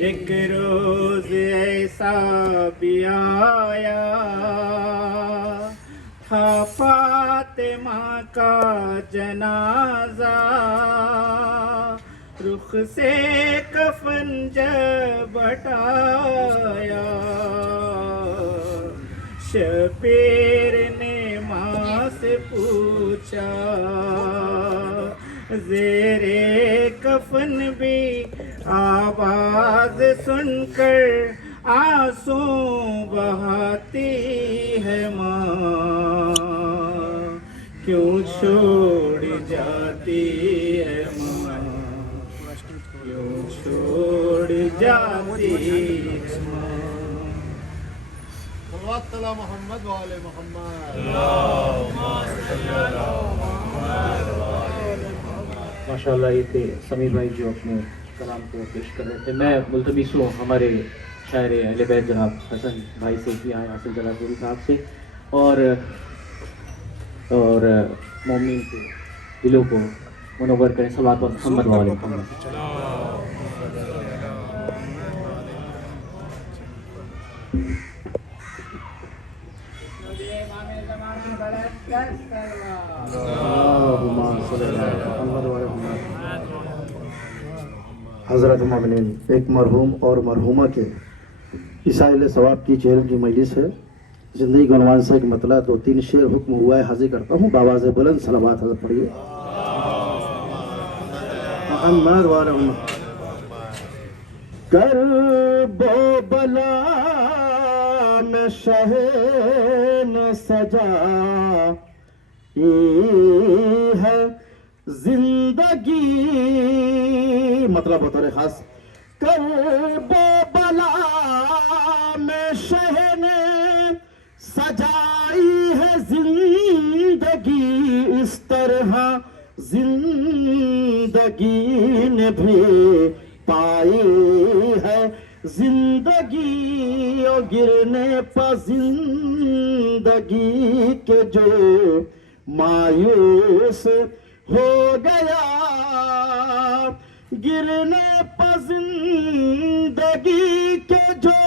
ایک روز ایسا بھی آیا تھا فاطمہ کا جنازہ، رخ سے کفن جب ہٹایا، شبیر نے ماں سے پوچھا، زیرے کفن بھی آواز سن کر آنسو بہاتی ہے ماں، کیوں چھوڑ جاتی ہے ماں، کیوں چھوڑ جاتی ہے ماں۔ صلوات علی محمد و آل محمد۔ ماشاءاللہ یہ تھے سمیر بھائی جو اپنے کلام کو پیش کر رہے تھے۔ میں ملتمس ہوں ہمارے شاعر اہل بیت جناب حسن بھائی سے بھی آئے، حسن جلال صاحب سے، اور مومنین کے دلوں کو منور کریں۔ صلوات محمد و آل محمد۔ حضرت مومنین، ایک مرحوم اور مرحومہ کے عیسائل ثواب کی چہل کی مجلس ہے۔ زندگی کے عنوان سے ایک مطلع 2-3 شعر حکم ہوا ہے، حاضر کرتا ہوں بآواز بلند۔ صلوات حضرت پڑھیے۔ محمد و آل محمد۔ کرب و بلا میں شہن سجا ہے زندگی، مطلب بطور خاص، کرب و بلا میں شہن سجائی ہے زندگی، اس طرح زندگی نے بھی پائی ہے زندگی، اور گرنے پر زندگی کے جو مایوس ہو گیا، گرنے پر زندگی کے جو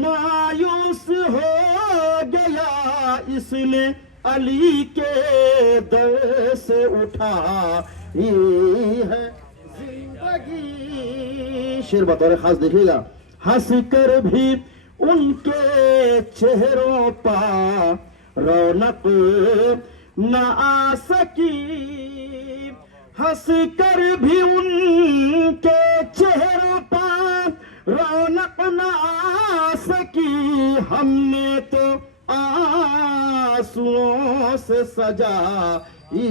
مایوس ہو گیا، اس نے علی کے در سے اٹھائی ہے زندگی۔ شعر بطور خاص دیکھیے گا۔ ہنس کر بھی ان کے چہروں پر رونق نہ آ سکی، ہنس کر بھی ان کے چہروں پر رونق نہ آ سکی، ہم نے تو آنسوؤں سے سجائی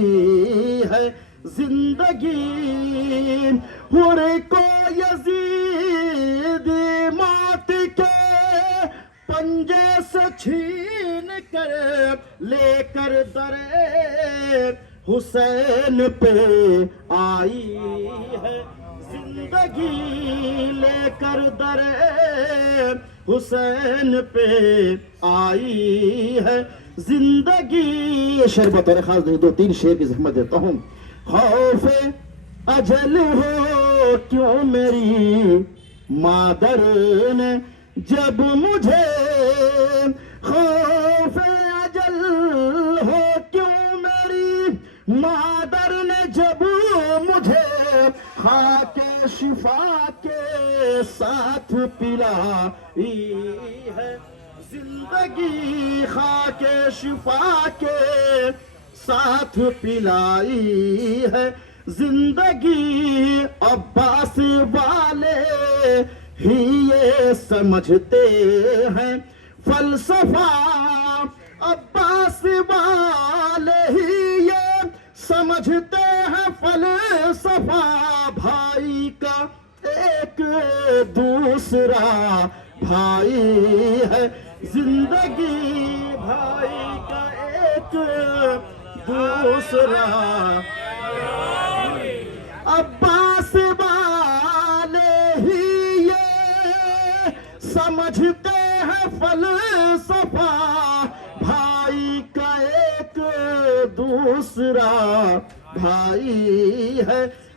ہے زندگی، حر کو یزید موت کے پنجے سے چھین کر لے کر در حسین پہ آئی ہے زندگی، لے کر در حسین پہ آئی ہے زندگی۔ شعر بطور خاص 2-3 شعر کی زحمت دیتا ہوں۔ خوف اجل ہو کیوں میری مادر نے جب مجھے، خوف اجل ہو کیوں میری مادر نے جب مجھے خاک شفا کے ساتھ پلائی ہے زندگی، خاک شفا کے ساتھ پلائی ہے زندگی، عباس والے ہی یہ سمجھتے ہیں فلسفہ، عباس والے ہی یہ سمجھتے ہیں فلسفہ، بھائی کا ایک دوسرا بھائی ہے زندگی، بھائی کا ایک دوسرا، عباس والے ہی یہ سمجھتے ہیں فلسفہ، بھائی کا ایک دوسرا بھائی ہے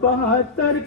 72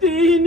3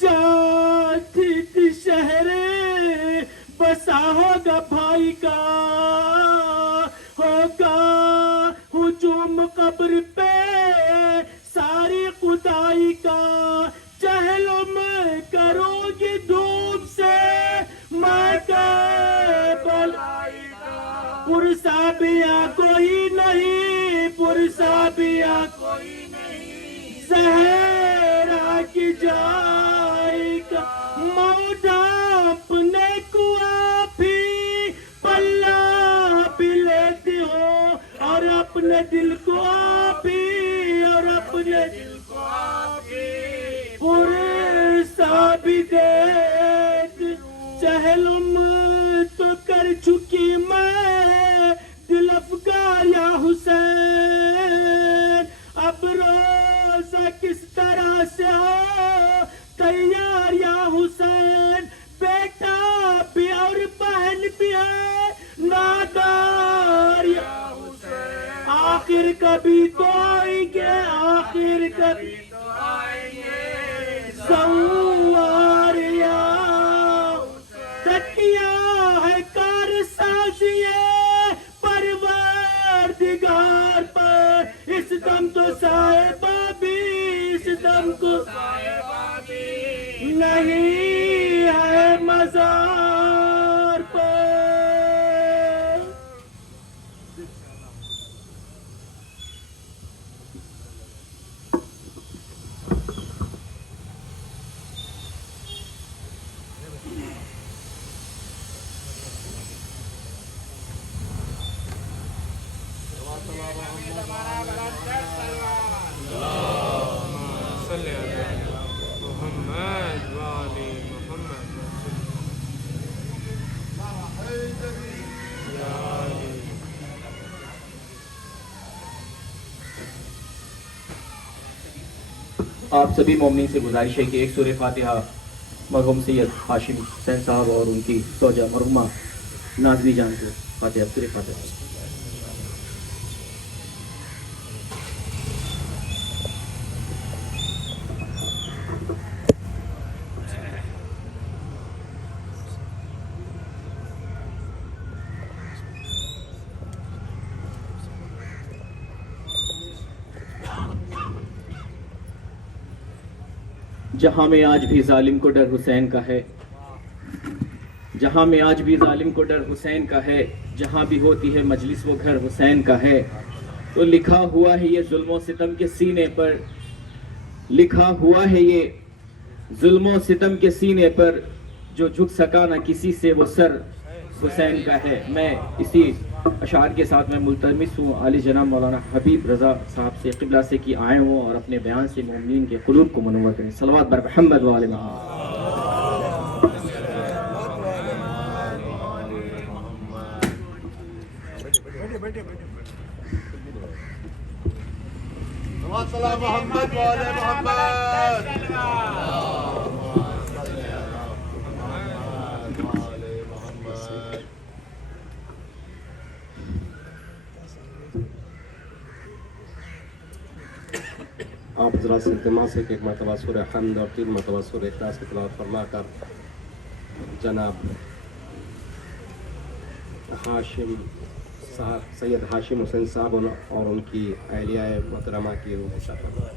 جات شہر بسا ہوگا بھائی کا، ہوگا ہجوم قبر پہ ساری خدائی کا، چہلم کرو گی دھوپ سے میں بلائی کا، پرسا بیا کوئی نہیں، پرسا بیا کوئی نہیں، زہرا کی جائے کا، موڈا اپنے کو آپ ہی پلہ بھی لیتی ہو، اور اپنے دل کو آپ ہی، اور اپنے دل کو آپ ہی پرسا بھی دیت، چہلم تو کر چکی میں دل افگار یا حسین، اب روزہ کس طرح سے ہو تیار یا حسین، بیٹا بھی اور بہن بھی ہے نادار یا حسین، آخر کبھی تو آئیں گے، آخر کبھی تو آئیں گے زوار یا تکیہ ہے کار سازیے پروردگار پر، اس دم تو صاحبہ بھی، اس دم کو صاحبہ بھی نہیں ہے مزار پر۔ آپ سبھی مومنین سے گزارش ہے کہ ایک سورہ فاتحہ مرحوم سید ہاشم حسین صاحب اور ان کی زوجہ مرحومہ نازنی جان کو فاتحہ، سورہ فاتحہ۔ جہاں میں آج بھی ظالم کو ڈر حسین کا ہے، جہاں میں آج بھی ظالم کو ڈر حسین کا ہے، جہاں بھی ہوتی ہے مجلس وہ گھر حسین کا ہے، تو لکھا ہوا ہے یہ ظلم و ستم کے سینے پر، لکھا ہوا ہے یہ ظلم و ستم کے سینے پر، جو جھک سکا نہ کسی سے وہ سر حسین کا ہے۔ میں اسی اشعار کے ساتھ میں ملتمس ہوں عالی جناب مولانا حبیب رضا صاحب سے قبلہ سے کہ آئے ہوں اور اپنے بیان سے مومنین کے قلوب کو منور کریں۔ صلوات بر محمد و آل محمد۔ سلام محمد و آل محمد۔ آپ حضرات سے التماس ہے کہ ایک مرتبہ سورہ حمد اور 3 مرتبہ سورہ اخلاص کی تلاوت فرما کر جناب ہاشم صاحب، سید ہاشم حسین صاحب اور ان کی اہلیہ محترمہ کی روح شاد فرمائیں۔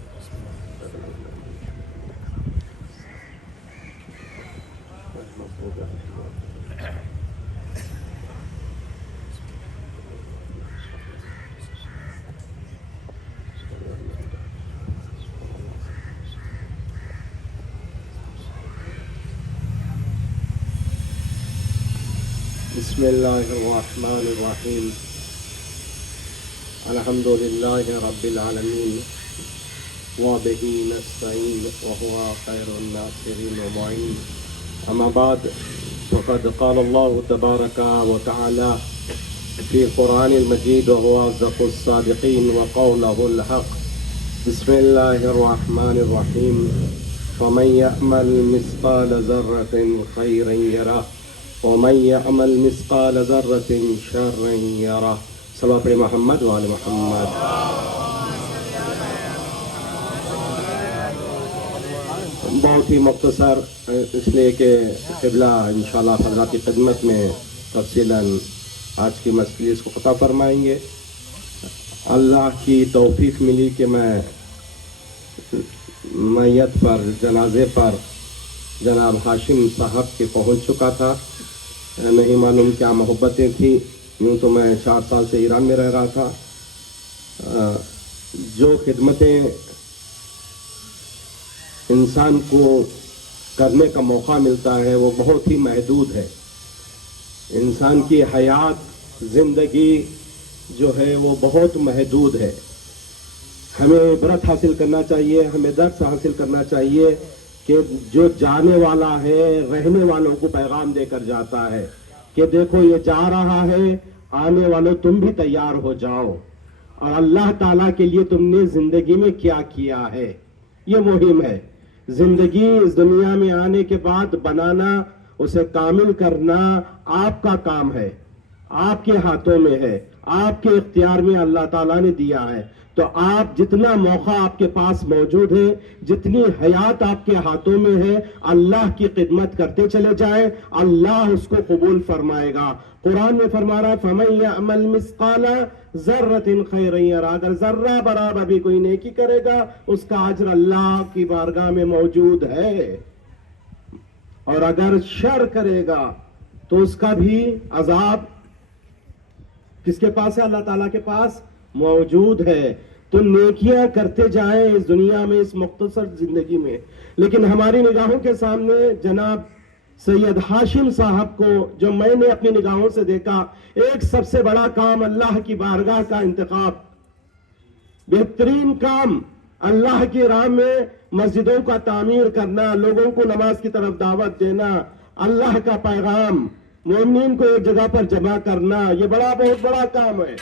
بسم اللہ الرحمن الرحیم، الحمد للہ رب العالمین وبہ نستعین وهو خیر الناصرین ومعین، اما بعد فقد قال اللہ تبارک وتعالی فی القرآن المجید وهو أصدق الصادقین وقوله الحق۔ بسم اللہ الرحمن الرحیم، فمن يعمل مثقال ذرة خیرا یرہ ومن يعمل مثقال ذرة شرا يره۔ صلوات پر محمد و آل محمد۔ بہت ہی مختصر، اس لیے کہ قبلہ انشاءاللہ حضرات کی خدمت میں تفصیلاً آج کی مجلس کو خطاب فرمائیں گے۔ اللہ کی توفیق ملی کہ میں میت پر، جنازے پر جناب ہاشم صاحب کے پہنچ چکا تھا۔ نہیں معلوم کیا محبتیں تھیں، یوں تو میں 4 سال سے ایران میں رہ رہا تھا۔ جو خدمتیں انسان کو کرنے کا موقع ملتا ہے وہ بہت ہی محدود ہے۔ انسان کی حیات، زندگی جو ہے وہ بہت محدود ہے۔ ہمیں عبرت حاصل کرنا چاہیے، ہمیں درس حاصل کرنا چاہیے کہ جو جانے والا ہے رہنے والوں کو پیغام دے کر جاتا ہے کہ دیکھو یہ جا رہا ہے، آنے والوں تم بھی تیار ہو جاؤ، اور اللہ تعالیٰ کے لیے تم نے زندگی میں کیا کیا ہے، یہ مہم ہے۔ زندگی اس دنیا میں آنے کے بعد بنانا، اسے کامل کرنا آپ کا کام ہے، آپ کے ہاتھوں میں ہے، آپ کے اختیار میں اللہ تعالیٰ نے دیا ہے۔ تو آپ جتنا موقع آپ کے پاس موجود ہے، جتنی حیات آپ کے ہاتھوں میں ہے، اللہ کی خدمت کرتے چلے جائیں، اللہ اس کو قبول فرمائے گا۔ قرآن میں فرما رہا ہے فَمَن يَعْمَلْ مِثْقَالَ ذَرَّةٍ خَيْرًا يَرَهُ، اگر ذرہ برابر بھی کوئی نیکی کرے گا اس کا اجر اللہ کی بارگاہ میں موجود ہے، اور اگر شر کرے گا تو اس کا بھی عذاب کس کے پاس ہے؟ اللہ تعالیٰ کے پاس موجود ہے۔ تو نیکیاں کرتے جائیں اس دنیا میں، اس مختصر زندگی میں۔ لیکن ہماری نگاہوں کے سامنے جناب سید ہاشم صاحب کو جو میں نے اپنی نگاہوں سے دیکھا، ایک سب سے بڑا کام اللہ کی بارگاہ کا انتخاب، بہترین کام اللہ کی راہ میں مسجدوں کا تعمیر کرنا، لوگوں کو نماز کی طرف دعوت دینا، اللہ کا پیغام مومنین کو ایک جگہ پر جمع کرنا، یہ بہت بڑا کام ہے،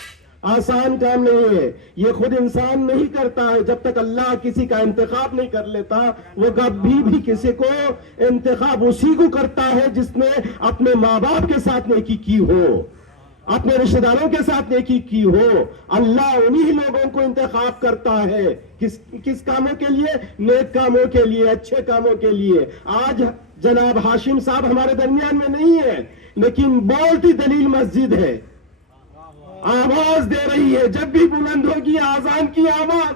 آسان کام نہیں ہے۔ یہ خود انسان نہیں کرتا ہے، جب تک اللہ کسی کا انتخاب نہیں کر لیتا، وہ کبھی بھی کسی کو انتخاب اسی کو کرتا ہے جس نے اپنے ماں باپ کے ساتھ نیکی کی ہو، اپنے رشتہ داروں کے ساتھ نیکی کی ہو۔ اللہ انہی لوگوں کو انتخاب کرتا ہے، کس کاموں کے لیے؟ نیک کاموں کے لیے، اچھے کاموں کے لیے۔ آج جناب ہاشم صاحب ہمارے درمیان میں نہیں ہے، لیکن بولتی دلیل مسجد ہے، آواز دے رہی ہے، جب بھی بلند ہوگی آذان کی آواز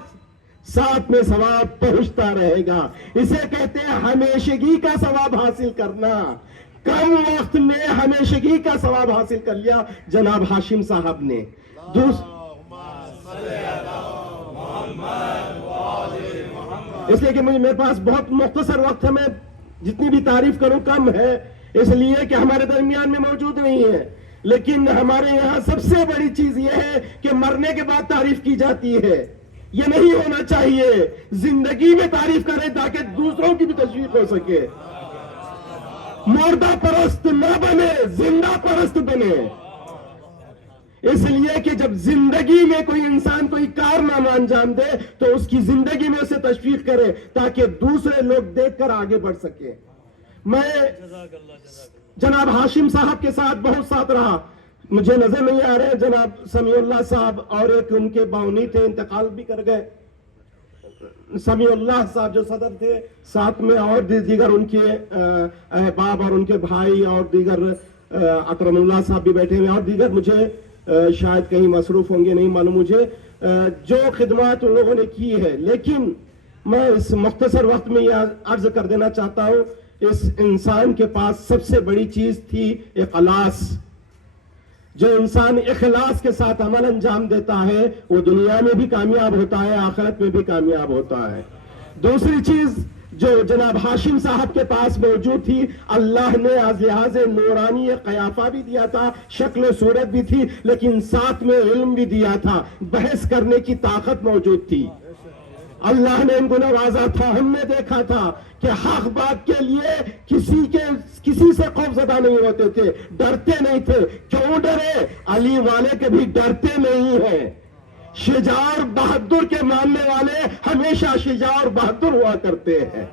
ساتھ میں ثواب پہنچتا رہے گا۔ اسے کہتے ہیں ہمیشگی کا ثواب حاصل کرنا۔ کم وقت میں ہمیشگی کا ثواب حاصل کر لیا جناب ہاشم صاحب نے۔ اس لیے کہ میرے پاس بہت مختصر وقت ہے، میں جتنی بھی تعریف کروں کم ہے، اس لیے کہ ہمارے درمیان میں موجود نہیں ہے۔ لیکن ہمارے یہاں سب سے بڑی چیز یہ ہے کہ مرنے کے بعد تعریف کی جاتی ہے، یہ نہیں ہونا چاہیے۔ زندگی میں تعریف کریں تاکہ دوسروں کی بھی تشویق ہو سکے۔ مردہ پرست نہ بنے، زندہ پرست بنے۔ اس لیے کہ جب زندگی میں کوئی انسان کوئی کارنامہ انجام دے تو اس کی زندگی میں اسے تشویق کرے تاکہ دوسرے لوگ دیکھ کر آگے بڑھ سکے۔ میں جناب ہاشم صاحب کے ساتھ بہت ساتھ رہا، مجھے نظر نہیں آ رہے جناب سمیع اللہ صاحب، اور ایک ان کے باونی تھے، انتقال بھی کر گئے، سمیع اللہ صاحب جو صدر تھے، ساتھ میں اور دیگر ان کے احباب اور ان کے بھائی اور دیگر اکرم اللہ صاحب بھی بیٹھے ہوئے، اور دیگر مجھے شاید کہیں مصروف ہوں گے، نہیں معلوم مجھے، جو خدمات ان لوگوں نے کی ہے۔ لیکن میں اس مختصر وقت میں یہ عرض کر دینا چاہتا ہوں، اس انسان کے پاس سب سے بڑی چیز تھی اخلاص۔ جو انسان اخلاص کے ساتھ عمل انجام دیتا ہے وہ دنیا میں بھی کامیاب ہوتا ہے، آخرت میں بھی کامیاب ہوتا ہے۔ دوسری چیز جو جناب ہاشم صاحب کے پاس موجود تھی، اللہ نے از لحاظ نورانی قیافہ بھی دیا تھا، شکل و صورت بھی تھی، لیکن ساتھ میں علم بھی دیا تھا، بحث کرنے کی طاقت موجود تھی۔ اللہ نے ان کو نوازا تھا، ہم نے دیکھا تھا کہ حق بات کے لیے کسی سے خوف زدہ نہیں ہوتے تھے، ڈرتے نہیں تھے۔ کیوں ڈرے؟ علی والے کبھی ڈرتے نہیں ہیں۔ شجاع اور بہادر کے ماننے والے ہمیشہ شجاع اور بہادر ہوا کرتے ہیں۔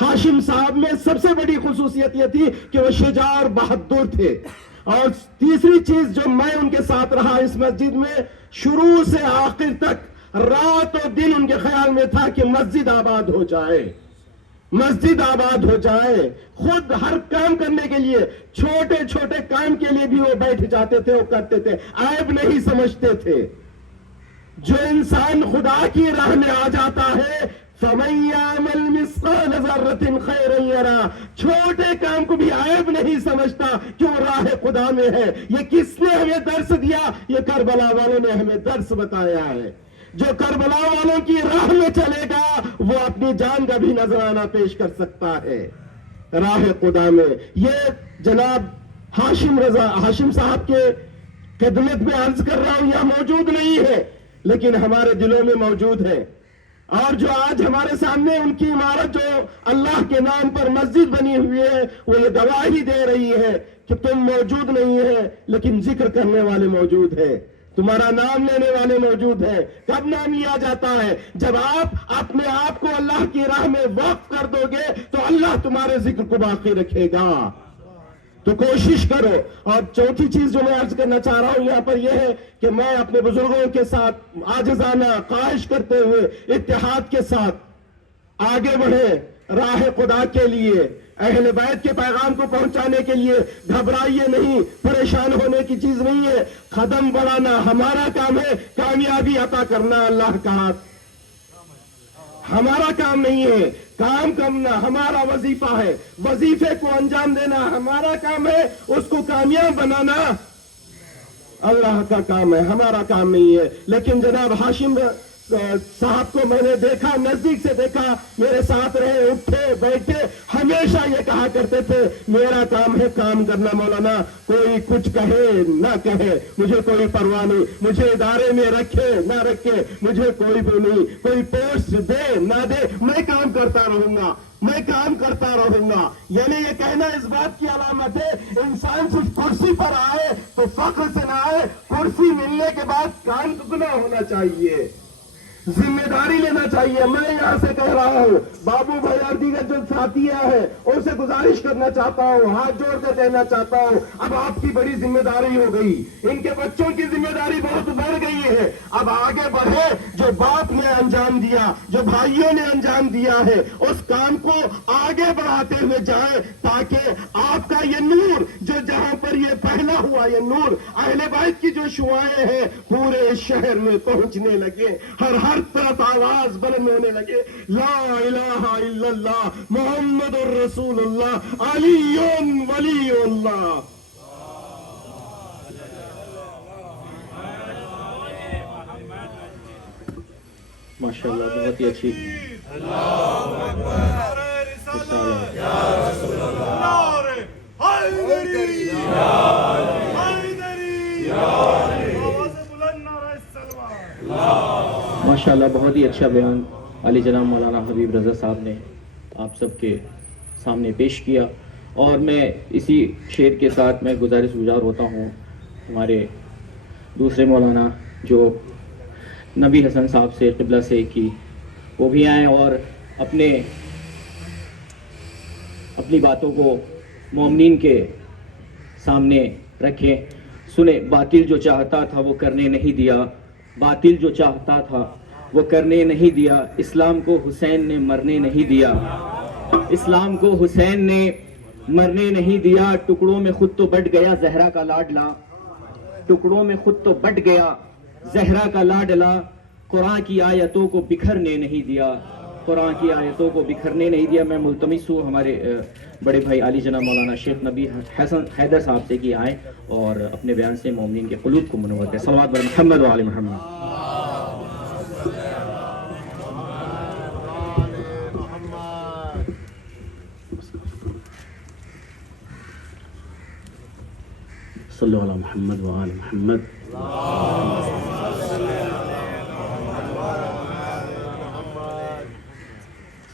ہاشم صاحب میں سب سے بڑی خصوصیت یہ تھی کہ وہ شجاع اور بہادر تھے۔ اور تیسری چیز جو میں ان کے ساتھ رہا اس مسجد میں، شروع سے آخر تک رات و دن ان کے خیال میں تھا کہ مسجد آباد ہو جائے، مسجد آباد ہو جائے، خود ہر کام کرنے کے لیے، چھوٹے چھوٹے کام کے لیے بھی وہ بیٹھ جاتے تھے، وہ کرتے تھے، عیب نہیں سمجھتے تھے۔ جو انسان خدا کی راہ میں آ جاتا ہے فَمَن يَعْمَلْ مِثْقَالَ ذَرَّةٍ خَيْرًا يَرَهُ، چھوٹے کام کو بھی عیب نہیں سمجھتا کہ وہ راہ خدا میں ہے۔ یہ کس نے ہمیں درس دیا؟ یہ کربلا والوں نے ہمیں درس بتایا ہے۔ جو کربلا والوں کی راہ میں چلے گا وہ اپنی جان کا بھی نذرانہ پیش کر سکتا ہے راہ خدا میں۔ یہ جناب ہاشم صاحب کے خدمت میں عرض کر رہا ہوں، یہاں موجود نہیں ہے لیکن ہمارے دلوں میں موجود ہے۔ اور جو آج ہمارے سامنے ان کی عمارت جو اللہ کے نام پر مسجد بنی ہوئی ہے، وہ یہ گواہی دے رہی ہے کہ تم موجود نہیں ہے لیکن ذکر کرنے والے موجود ہے، تمہارا نام لینے والے موجود ہے۔ کب نام لیا جاتا ہے؟ جب آپ اپنے آپ کو اللہ کی راہ میں وقف کر دو گے تو اللہ تمہارے ذکر کو باقی رکھے گا۔ تو کوشش کرو۔ اور چوتھی چیز جو میں عرض کرنا چاہ رہا ہوں یہاں پر یہ ہے کہ میں اپنے بزرگوں کے ساتھ عاجزانہ خواہش کرتے ہوئے اتحاد کے ساتھ آگے بڑھے راہ خدا کے لیے، اہل بیت کے پیغام کو پہنچانے کے لیے۔ گھبرائیے نہیں، پریشان ہونے کی چیز نہیں ہے، قدم بڑھانا ہمارا کام ہے، کامیابی عطا کرنا اللہ کا ہاتھ ہمارا کام نہیں ہے۔ کام کرنا ہمارا وظیفہ ہے، وظیفے کو انجام دینا ہمارا کام ہے، اس کو کامیاب بنانا اللہ کا کام ہے، ہمارا کام نہیں ہے۔ لیکن جناب ہاشم صاحب کو میں نے دیکھا، نزدیک سے دیکھا، میرے ساتھ رہے، اٹھے بیٹھے، ہمیشہ یہ کہا کرتے تھے میرا کام ہے کام کرنا مولانا، کوئی کچھ کہے نہ کہے مجھے کوئی پرواہ نہیں، مجھے ادارے میں رکھے نہ رکھے مجھے کوئی بھی نہیں، کوئی پوسٹ دے نہ دے، میں کام کرتا رہوں گا، میں کام کرتا رہوں گا۔ یعنی یہ کہنا اس بات کی علامت ہے انسان صرف کرسی پر آئے تو فخر سے نہ آئے، کرسی ملنے کے بعد کام کرنا ہونا چاہیے، ذمہ داری لینا چاہیے۔ میں یہاں سے کہہ رہا ہوں بابو بھائی اور دیگر جو ساتھیاں ہیں ان سے گزارش کرنا چاہتا ہوں، ہاتھ جوڑ کر کہنا چاہتا ہوں اب آپ کی بڑی ذمہ داری ہو گئی، ان کے بچوں کی ذمہ داری بہت بڑھ گئی ہے۔ اب آگے بڑھے، جو باپ نے انجام دیا، جو بھائیوں نے انجام دیا ہے اس کام کو آگے بڑھاتے ہوئے جائیں تاکہ آپ کا یہ نور جو جہاں پر یہ پہلا ہوا، یہ نور اہل بیت کی جو شعائیں ہیں پورے شہر میں پہنچنے لگے، ہر طرف آواز بلند ہونے لگے، لا الہ الا اللہ محمد الرسول اللہ علی ولی اللہ۔ ماشاءاللہ بہت ہی اچھی ماشاءاللہ بہت ہی اچھا بیان علی جناب مولانا حبیب رضا صاحب نے آپ سب کے سامنے پیش کیا۔ اور میں اسی شعر کے ساتھ میں گزار ہوتا ہوں ہمارے دوسرے مولانا جو نبی حسن صاحب سے قبلہ سے کی، وہ بھی آئیں اور اپنی باتوں کو مومنین کے سامنے رکھیں۔ سنیں، باطل جو چاہتا تھا وہ کرنے نہیں دیا، باطل جو چاہتا تھا وہ کرنے نہیں دیا، اسلام کو حسین نے مرنے نہیں دیا، اسلام کو حسین نے مرنے نہیں دیا، ٹکڑوں میں خود تو بٹ گیا زہرا کا لاڈلا، ٹکڑوں میں خود تو بٹ گیا زہرا کا لاڈلا، قرآن کی آیتوں کو بکھرنے نہیں دیا، قرآن کی آیتوں کو بکھرنے نہیں دیا۔ میں ملتمس ہوں ہمارے بڑے بھائی علی جناب مولانا شیخ نبی حسن حیدر صاحب سے کہ آئیں اور اپنے بیان سے مومنین کے قلوب کو منور کریں۔ صلوات بر محمد و آل محمد۔ صلو علی محمد و آل محمد۔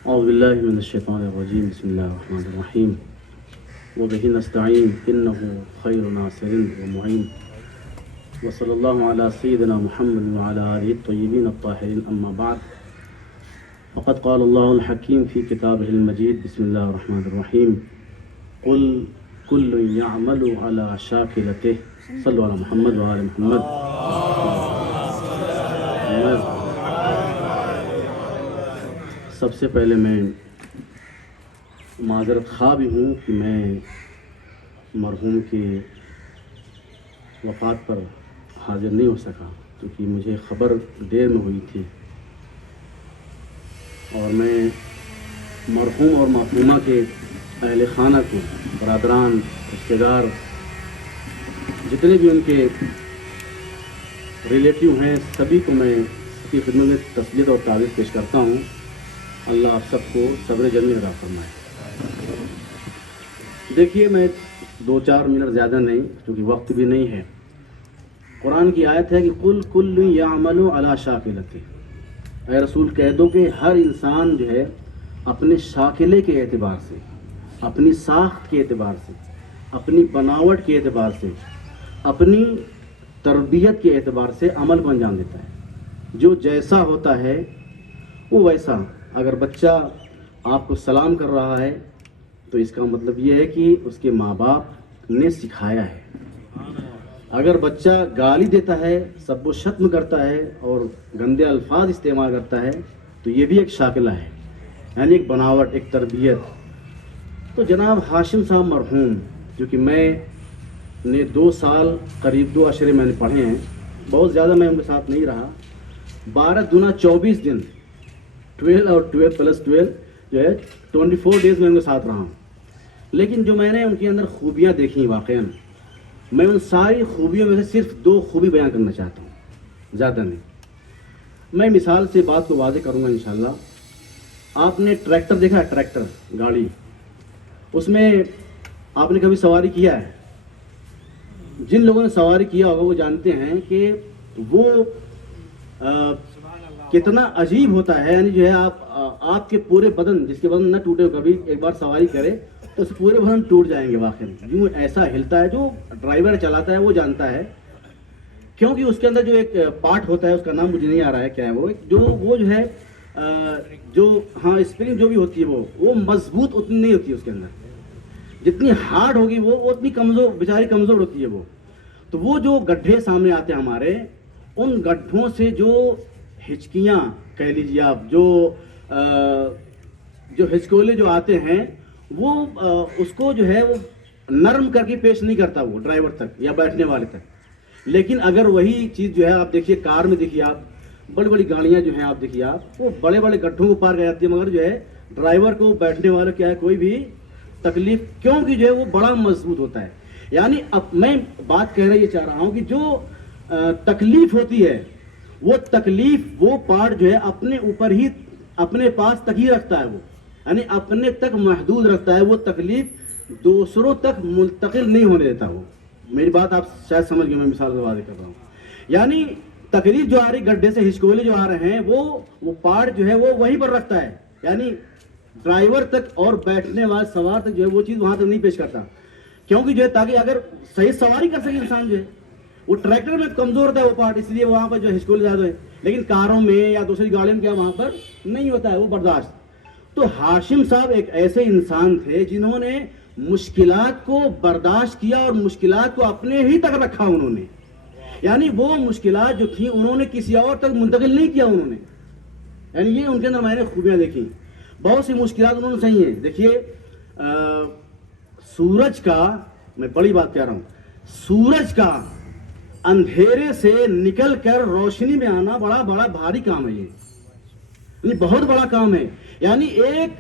اعوذ باللہ من الشیطان الرجیم، بسم اللہ الرحمن الرحیم، وبہ نستعین انہ خیر ناصر ومعین، وصلی اللہ علی سیدنا محمد وعلی آلہ الطیبین الطاہرین، اما بعد فقد قال اللہ الحکیم فی کتابہ المجید، بسم اللہ الرحمن الرحیم، قل کل یعمل علی شاکلتہ، صلو علی محمد وعلی محمد۔ سب سے پہلے میں معذرت خواہ بھی ہوں کہ میں مرحوم کی وفات پر حاضر نہیں ہو سکا، کیونکہ مجھے خبر دیر میں ہوئی تھی، اور میں مرحوم اور معصومہ کے اہل خانہ کو، برادران، رشتہ دار، جتنے بھی ان کے ریلیٹیو ہیں، سبھی کو میں اپنی خدمت میں تسلیت اور تعریف پیش کرتا ہوں۔ اللہ آپ سب کو صبر جمیل عطا فرمائے۔ دیکھیے، میں 2-4 منٹ زیادہ نہیں، کیونکہ وقت بھی نہیں ہے۔ قرآن کی آیت ہے کہ قل کل یعمل علی شاکلتہ، اے رسول کہہ دو کہ ہر انسان جو ہے اپنے شاکلے کے اعتبار سے، اپنی ساخت کے اعتبار سے، اپنی بناوٹ کے اعتبار سے، اپنی تربیت کے اعتبار سے عمل کو انجام دیتا ہے۔ جو جیسا ہوتا ہے وہ ویسا۔ اگر بچہ آپ کو سلام کر رہا ہے تو اس کا مطلب یہ ہے کہ اس کے ماں باپ نے سکھایا ہے۔ اگر بچہ گالی دیتا ہے، سب و شتم کرتا ہے اور گندے الفاظ استعمال کرتا ہے تو یہ بھی ایک شاکلہ ہے، یعنی ایک بناوٹ، ایک تربیت۔ تو جناب ہاشم صاحب مرحوم، جو کہ میں نے 2 سال قریب 2 عشرے میں نے پڑھے ہیں، بہت زیادہ میں ان کے ساتھ نہیں رہا۔ 12 دنا 24 دن، 12 اور 12 پلس 12 جو ہے 24 ڈیز میں ان کے ساتھ رہا ہوں۔ لیکن جو میں نے ان کے اندر خوبیاں دیکھی، واقعاً میں ان ساری خوبیوں میں سے صرف 2 خوبی بیان کرنا چاہتا ہوں، زیادہ نہیں۔ میں مثال سے بات کو واضح کروں گا انشاءاللہ۔ آپ نے ٹریکٹر دیکھا ہے؟ ٹریکٹر گاڑی، اس میں آپ نے کبھی سواری کیا ہے؟ جن لوگوں نے سواری کیا ہوگا وہ جانتے ہیں کہ وہ کتنا عجیب ہوتا ہے، یعنی جو ہے آپ کے پورے بدن، جس کے بدن نہ ٹوٹے کبھی ایک بار سواری کرے تو اس پورے بدن ٹوٹ جائیں گے واقعی، یوں ایسا ہلتا ہے۔ جو ڈرائیور چلاتا ہے وہ جانتا ہے، کیونکہ اس کے اندر جو ایک پارٹ ہوتا ہے، اس کا نام مجھے نہیں آ رہا ہے کیا ہے، وہ جو ہے ہاں اسپرنگ جو بھی ہوتی ہے وہ مضبوط اتنی نہیں ہوتی ہے، اس کے اندر جتنی ہارڈ ہوگی وہ اتنی کمزور، بیچاری کمزور ہوتی ہے وہ۔ تو وہ جو گڈھے سامنے آتے ہیں ہمارے، ان گڈھوں سے جو ہچکیاں کہہ لیجیے آپ، جو ہچکولے جو آتے ہیں، وہ اس کو جو ہے وہ نرم کر کے پیش نہیں کرتا وہ ڈرائیور تک یا بیٹھنے والے تک۔ لیکن اگر وہی چیز جو ہے آپ دیکھیے، کار میں دیکھیے آپ، بڑی بڑی گاڑیاں جو ہیں آپ دیکھیے آپ، وہ بڑے بڑے گڈھوں کو پار کر جاتی ہیں، مگر جو ہے ڈرائیور کو، بیٹھنے والے کیا ہے، کوئی بھی تکلیف، کیونکہ جو ہے وہ بڑا مضبوط ہوتا ہے۔ یعنی اب میں بات کہہ یہ چاہ رہا ہوں کہ جو تکلیف ہوتی ہے، وہ تکلیف، وہ پارٹ جو ہے اپنے اوپر ہی، اپنے پاس تک ہی رکھتا ہے، وہ یعنی اپنے تک محدود رکھتا ہے، وہ تکلیف دوسروں تک منتقل نہیں ہونے دیتا۔ وہ میری بات آپ شاید سمجھ گئے، میں مثال سے واضح کر رہا ہوں۔ یعنی تکلیف جو آ رہی گڈھے سے، ہچکولے جو آ رہے ہیں، وہ پارٹ جو ہے وہ وہیں پر رکھتا ہے، یعنی ڈرائیور تک اور بیٹھنے والے سوار تک جو ہے وہ چیز وہاں تک نہیں پیش کرتا، کیونکہ جو ہے تاکہ اگر صحیح سواری کر سکے انسان جو ہے، وہ ٹریکٹر میں کمزور ہوتا ہے وہ پارٹ، اس لیے وہاں پر جو ہچکولے زیادہ ہے، لیکن کاروں میں یا دوسری گاڑیوں میں کیا وہاں پر نہیں ہوتا ہے وہ برداشت۔ تو ہاشم صاحب ایک ایسے انسان تھے جنہوں نے مشکلات کو برداشت کیا اور مشکلات کو اپنے ہی تک رکھا انہوں نے، یعنی وہ مشکلات جو تھیں انہوں نے کسی اور تک منتقل نہیں کیا انہوں نے، یعنی یہ ان کے اندر میں نے خوبیاں دیکھی۔ بہت سی مشکلات انہوں نے سہی ہیں۔ دیکھیے سورج کا، میں بڑی بات کہہ رہا ہوں، سورج کا اندھیرے سے نکل کر روشنی میں آنا بڑا بھاری کام ہے، یہ یعنی بہت بڑا کام ہے۔ یعنی ایک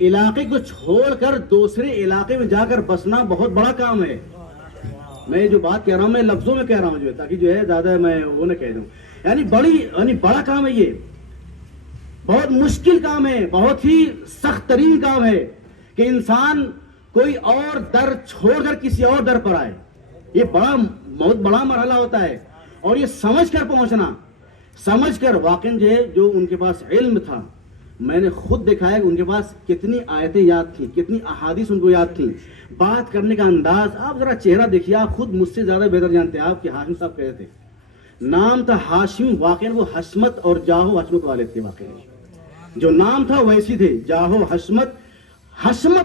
علاقے کو چھوڑ کر دوسرے علاقے میں جا کر بسنا بہت بڑا کام ہے۔ میں جو بات کہہ رہا ہوں میں لفظوں میں کہہ رہا ہوں، جو ہے تاکہ جو ہے زیادہ میں وہ نہ کہہ دوں، یعنی بڑا کام ہے، یہ بہت مشکل کام ہے، بہت ہی سخت ترین کام ہے کہ انسان کوئی اور در چھوڑ کر کسی اور در پر آئے۔ یہ بہت بڑا مرحلہ ہوتا ہے، اور یہ سمجھ کر پہنچنا، سمجھ کر واقعی جو ہے، جو ان کے پاس علم تھا، میں نے خود دیکھا ہے کہ ان کے پاس کتنی آیتیں یاد تھیں، کتنی احادیث ان کو یاد تھیں، بات کرنے کا انداز، آپ ذرا چہرہ دیکھیے، آپ خود مجھ سے زیادہ بہتر جانتے ہیں آپ کہ ہاشم صاحب کہتے تھے، نام تھا ہاشم، واقعی وہ حشمت اور جاہو حشمت والے تھے، واقعی جو نام تھا ویسی تھے، جاہو حشمت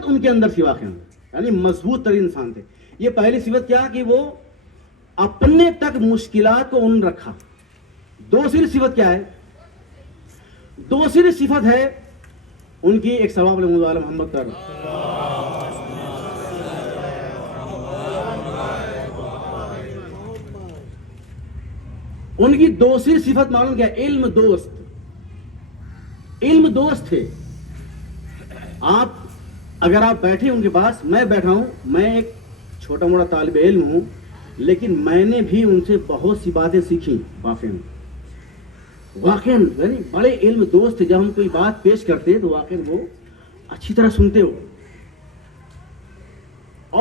ان کے اندر تھی واقعی، یعنی مضبوط ترین انسان تھے۔ یہ پہلی صفت کیا کہ وہ اپنے تک مشکلات کو انہوں نے رکھا۔ دوسری صفت کیا ہے؟ دوسری صفت ہے ان کی ایک ثواب علی محمد کر. ان کی دوسری صفت معلوم کیا؟ علم دوست. علم دوست تھے. آپ اگر آپ بیٹھے ان کے پاس، میں بیٹھا ہوں، میں ایک چھوٹا موٹا طالب علم ہوں، لیکن میں نے بھی ان سے بہت سی باتیں سیکھی. واقعاً یعنی بڑے علم دوست تھے. جب ہم کوئی بات پیش کرتے تو واقعاً وہ اچھی طرح سنتے ہو.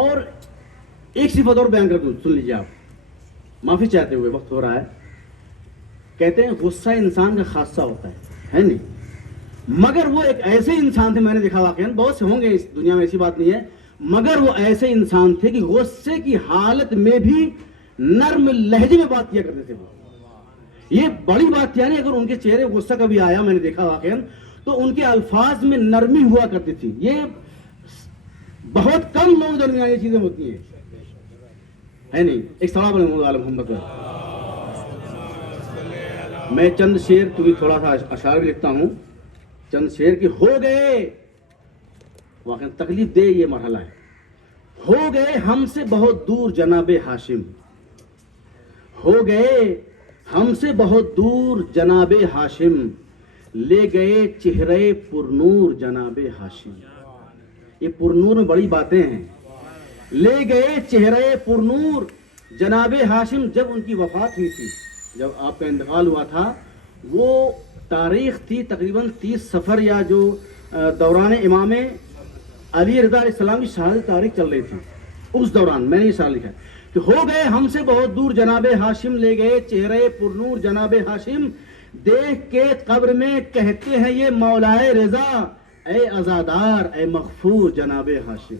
اور ایک صفت اور بیان کر دوں، سن لیجیے آپ، معافی چاہتے ہوئے، وقت ہو رہا ہے. کہتے ہیں غصہ انسان کا خاصہ ہوتا ہے نہیں؟ مگر وہ ایک ایسے انسان تھے، میں نے دیکھا واقعاً بہت سے ہوں گے اس دنیا میں، ایسی بات نہیں ہے، مگر وہ ایسے انسان تھے کہ غصے کی حالت میں بھی نرم لہجے میں بات کیا کرتے تھے. وہ یہ بڑی بات یعنی اگر ان کے چہرے غصہ کبھی آیا، میں نے دیکھا واقعاً، تو ان کے الفاظ میں نرمی ہوا کرتی تھی. یہ بہت کم لوگ درمیان یہ چیزیں ہوتی ہیں، ہے نہیں؟ ایک ثواب علی محمد کا. میں چند شعر کیونکہ تھوڑا سا اشعار بھی لکھتا ہوں، چند شعر کی. ہو گئے واقعا تکلیف دے یہ مرحلہ ہے. ہو گئے ہم سے بہت دور جناب ہاشم، ہو گئے ہم سے بہت دور جناب ہاشم، لے گئے چہرے پرنور جناب ہاشم. یہ پرنور میں بڑی باتیں ہیں. لے گئے چہرے پرنور جناب ہاشم. جب ان کی وفات ہوئی تھی، جب آپ کا انتقال ہوا تھا، وہ تاریخ تھی تقریباً 30 صفر، یا جو دوران امام علی رضا علیہ السلام کی شہادت تاریخ چل رہی تھی. اس دوران میں نے یہ شعر لکھا کہ ہو گئے ہم سے بہت دور جناب ہاشم، لے گئے چہرے پرنور جناب ہاشم، دیکھ کے قبر میں کہتے ہیں یہ مولائے رضا، اے عزادار اے مغفور جناب ہاشم،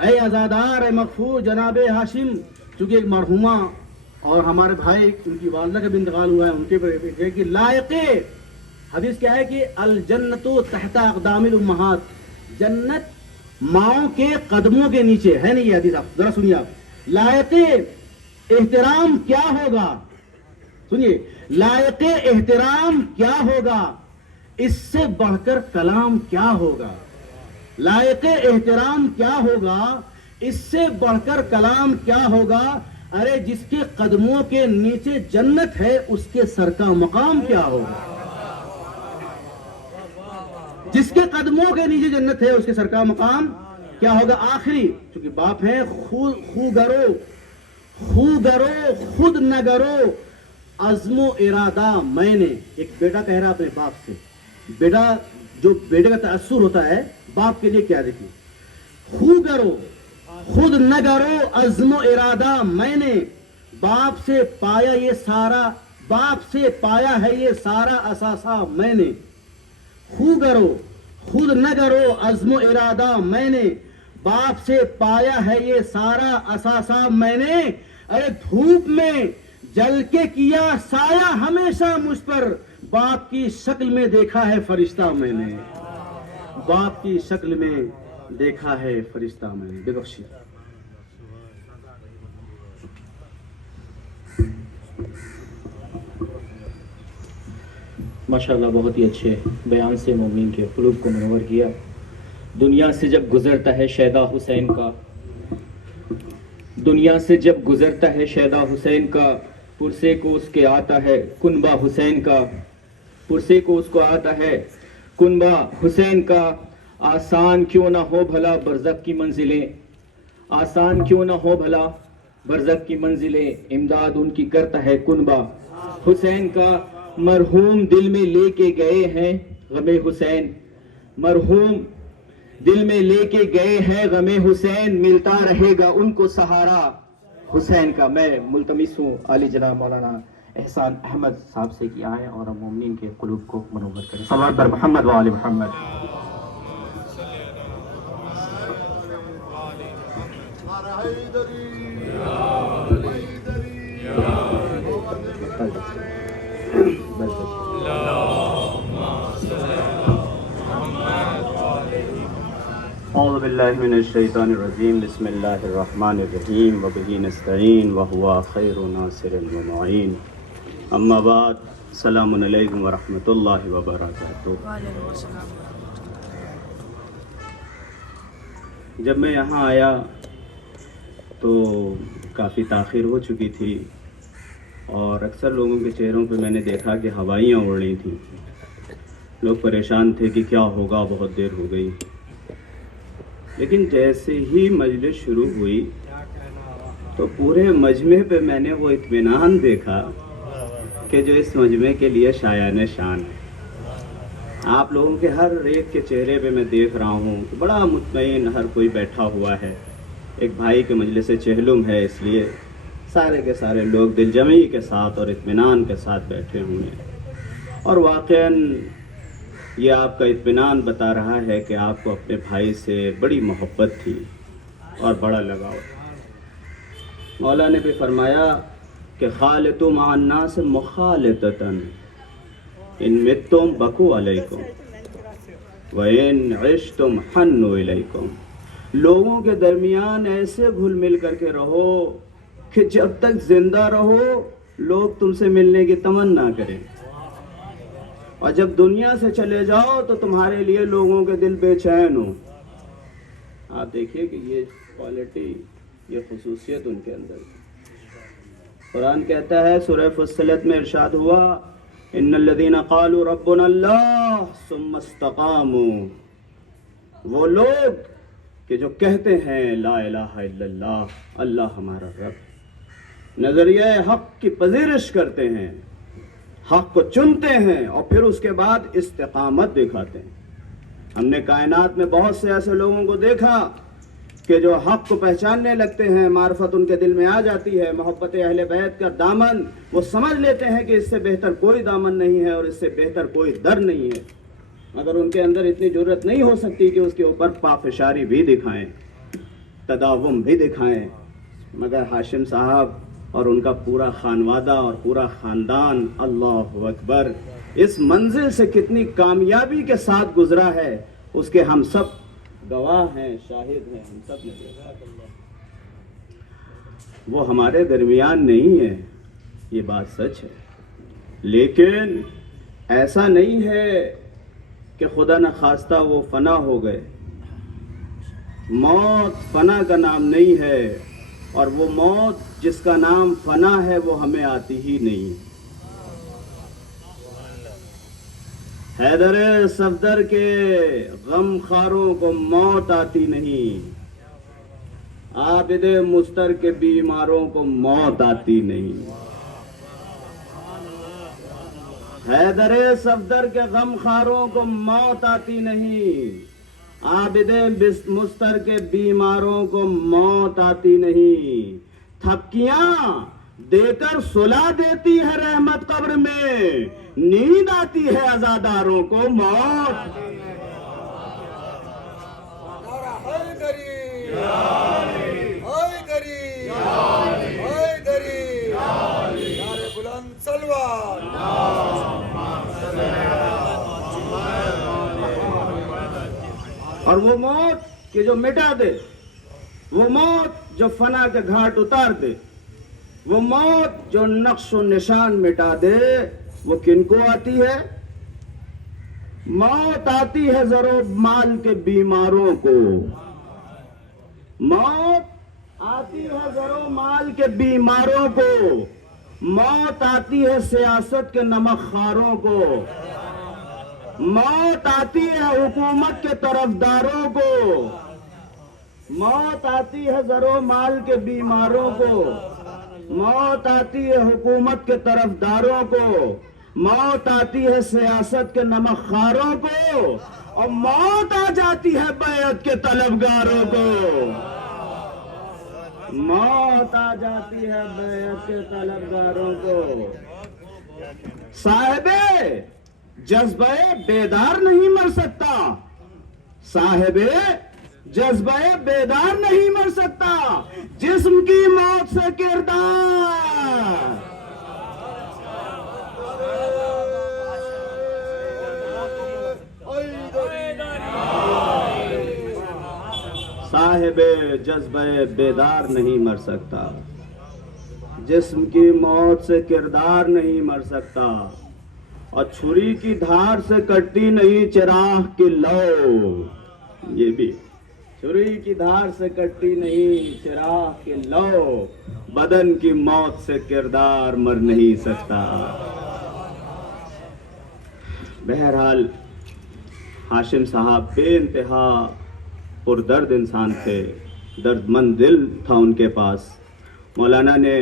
اے عزادار اے مغفور جناب ہاشم. چونکہ ایک مرحومہ اور ہمارے بھائی، ان کی والدہ کا بھی انتقال ہوا ہے، ان کے کہ لائق حدیث کیا ہے کہ الجنت تحت اقدام الامہات، جنت ماؤں کے قدموں کے نیچے ہے. نہیں یہ حدیث آپ ذرا سنیے. آپ لائق احترام کیا ہوگا، سنیے، لائق احترام کیا ہوگا، اس سے بڑھ کر کلام کیا ہوگا. لائق احترام کیا ہوگا، اس سے بڑھ کر کلام کیا ہوگا. ارے جس کے قدموں کے نیچے جنت ہے، اس کے سر کا مقام کیا ہوگا. جس کے قدموں کے نیچے جنت ہے، اس کے سر کا مقام کیا ہوگا. آخری چونکہ باپ ہے، خو گرو خود نہ گرو، عزم و ارادہ میں نے. ایک بیٹا کہہ رہا اپنے باپ سے، بیٹا جو بیٹے کا تأثر ہوتا ہے باپ کے لیے کیا دیکھیں. خو گرو خود نہ گرو، عزم و ارادہ میں نے، باپ سے پایا یہ سارا، باپ سے پایا ہے یہ سارا اثاثہ میں نے. خو گرو خود نہ گرو، عزم و ارادہ میں نے، باپ سے پایا ہے یہ سارا اثاثہ میں نے. ارے دھوپ میں جل کے کیا سایہ ہمیشہ مجھ پر، باپ کی شکل میں دیکھا ہے فرشتہ میں نے، باپ کی شکل میں دیکھا ہے فرشتہ میں نے. بے بخشی. ماشاءاللہ بہت ہی اچھے بیان سے مومن کے قلوب کو منور کیا. دنیا سے جب گزرتا ہے شیدا حسین کا، دنیا سے جب گزرتا ہے شیدا حسین کا، پرسے کو اس کے آتا ہے کنبہ حسین کا، پرسے کو اس کو آتا ہے کنبہ حسین کا. آسان کیوں نہ ہو بھلا برزخ کی منزلیں، آسان کیوں نہ ہو بھلا برزخ کی منزلیں، امداد ان کی کرتا ہے کنبہ حسین کا. مرحوم دل میں لے کے گئے ہیں غم حسین، مرحوم دل میں لے کے گئے ہیں غم حسین، ملتا رہے گا ان کو سہارا حسین کا. میں ملتمس ہوں علی جناب مولانا احسان احمد صاحب سے کہ آئیں اور ہم مومنین کے قلوب کو منور کریں. صلوات بر محمد و آل محمد. اعوذ باللہ من الشیطان الرجیم، بسم اللہ الرحمن الرحیم، وبہ نستعین وہو خیر ناصر و معین. اما بعد السلام علیکم ورحمۃ اللہ وبرکاتہ۔ جب میں یہاں آیا تو کافی تاخیر ہو چکی تھی اور اکثر لوگوں کے چہروں پہ میں نے دیکھا کہ ہوائیاں اڑ رہی تھیں، لوگ پریشان تھے کہ کیا ہوگا، بہت دیر ہو گئی۔ لیکن جیسے ہی مجلس شروع ہوئی تو پورے مجمع پہ میں نے وہ اطمینان دیکھا کہ جو اس مجمع کے لیے شایان شان ہے۔ آپ لوگوں کے ہر ایک کے چہرے پہ میں دیکھ رہا ہوں کہ بڑا مطمئن ہر کوئی بیٹھا ہوا ہے۔ ایک بھائی کے مجلس چہلم ہے، اس لیے سارے کے سارے لوگ دل جمعی کے ساتھ اور اطمینان کے ساتھ بیٹھے ہوئے ہیں، اور واقعاً یہ آپ کا اطمینان بتا رہا ہے کہ آپ کو اپنے بھائی سے بڑی محبت تھی اور بڑا لگاؤ تھا۔ مولا نے بھی فرمایا کہ خالطوا مع الناس مخالطۃ ان متم بکوا علیکم وان عشتم حنوا الیکم۔ لوگوں کے درمیان ایسے گھل مل کر کے رہو کہ جب تک زندہ رہو لوگ تم سے ملنے کی تمنا کریں، اور جب دنیا سے چلے جاؤ تو تمہارے لیے لوگوں کے دل بے چین ہو۔ آپ دیکھیے کہ یہ کوالٹی، یہ خصوصیت ان کے اندر ہے۔ قرآن کہتا ہے سورہ فصلت میں ارشاد ہوا ان الذین قالوا ربنا اللہ ثم استقاموا، وہ لوگ کہ جو کہتے ہیں لا الہ الا اللہ، اللہ ہمارا رب، نظریہ حق کی پذیرش کرتے ہیں، حق کو چنتے ہیں اور پھر اس کے بعد استقامت دکھاتے ہیں۔ ہم نے کائنات میں بہت سے ایسے لوگوں کو دیکھا کہ جو حق کو پہچاننے لگتے ہیں، معرفت ان کے دل میں آ جاتی ہے، محبت اہل بیت کا دامن وہ سمجھ لیتے ہیں کہ اس سے بہتر کوئی دامن نہیں ہے اور اس سے بہتر کوئی در نہیں ہے، مگر ان کے اندر اتنی جرت نہیں ہو سکتی کہ اس کے اوپر پافشاری بھی دکھائیں، تداوم بھی دکھائیں۔ مگر ہاشم صاحب اور ان کا پورا خانوادہ اور پورا خاندان، اللہ اکبر، اس منزل سے کتنی کامیابی کے ساتھ گزرا ہے اس کے ہم سب گواہ ہیں، شاہد ہیں، ہم سب نے دیکھا۔ وہ ہمارے درمیان نہیں ہے، یہ بات سچ ہے، لیکن ایسا نہیں ہے کہ خدا نخواستہ وہ فنا ہو گئے۔ موت فنا کا نام نہیں ہے، اور وہ موت جس کا نام فنا ہے وہ ہمیں آتی ہی نہیں۔ حیدر صفدر کے غم خاروں کو موت آتی نہیں، عابد مستر کے بیماروں کو موت آتی نہیں۔ حیدر صفدر کے غم خاروں کو موت آتی نہیں، عابد مستر کے بیماروں کو موت آتی نہیں۔ تھپکیاں دے کر سلا دیتی ہے رحمت قبر میں، نیند آتی ہے عزاداروں کو موت۔ اور وہ موت کہ جو مٹا دے، وہ موت جو فنا کے گھاٹ اتار دے، وہ موت جو نقش و نشان مٹا دے، وہ کن کو آتی ہے؟ موت آتی ہے زر و مال کے بیماروں کو، موت آتی ہے زر و مال کے بیماروں کو، موت آتی ہے سیاست کے نمک خاروں کو، موت آتی ہے حکومت کے طرفداروں کو، موت آتی ہے زر و مال کے بیماروں کو، موت آتی ہے حکومت کے طرفداروں کو، موت آتی ہے سیاست کے نمک خاروں کو، اور موت آ جاتی ہے بیعت کے طلبگاروں کو، موت آ جاتی ہے بیعت کے طلبگاروں کو۔ صاحب جذبہ بیدار نہیں مر سکتا، صاحب جذبہ بیدار نہیں مر سکتا، جسم کی موت سے کردار۔ صاحب جذبہ بیدار نہیں مر سکتا، جسم کی موت سے کردار نہیں مر سکتا۔ اور چھری کی دھار سے کٹتی نہیں چراغ کی لو. یہ بھی چھری کی دھار سے کٹتی نہیں چراغ کی لو. بدن کی موت سے کردار مر نہیں سکتا. بہرحال ہاشم صاحب بے انتہا پردرد انسان تھے، درد مند دل تھا ان کے پاس. مولانا نے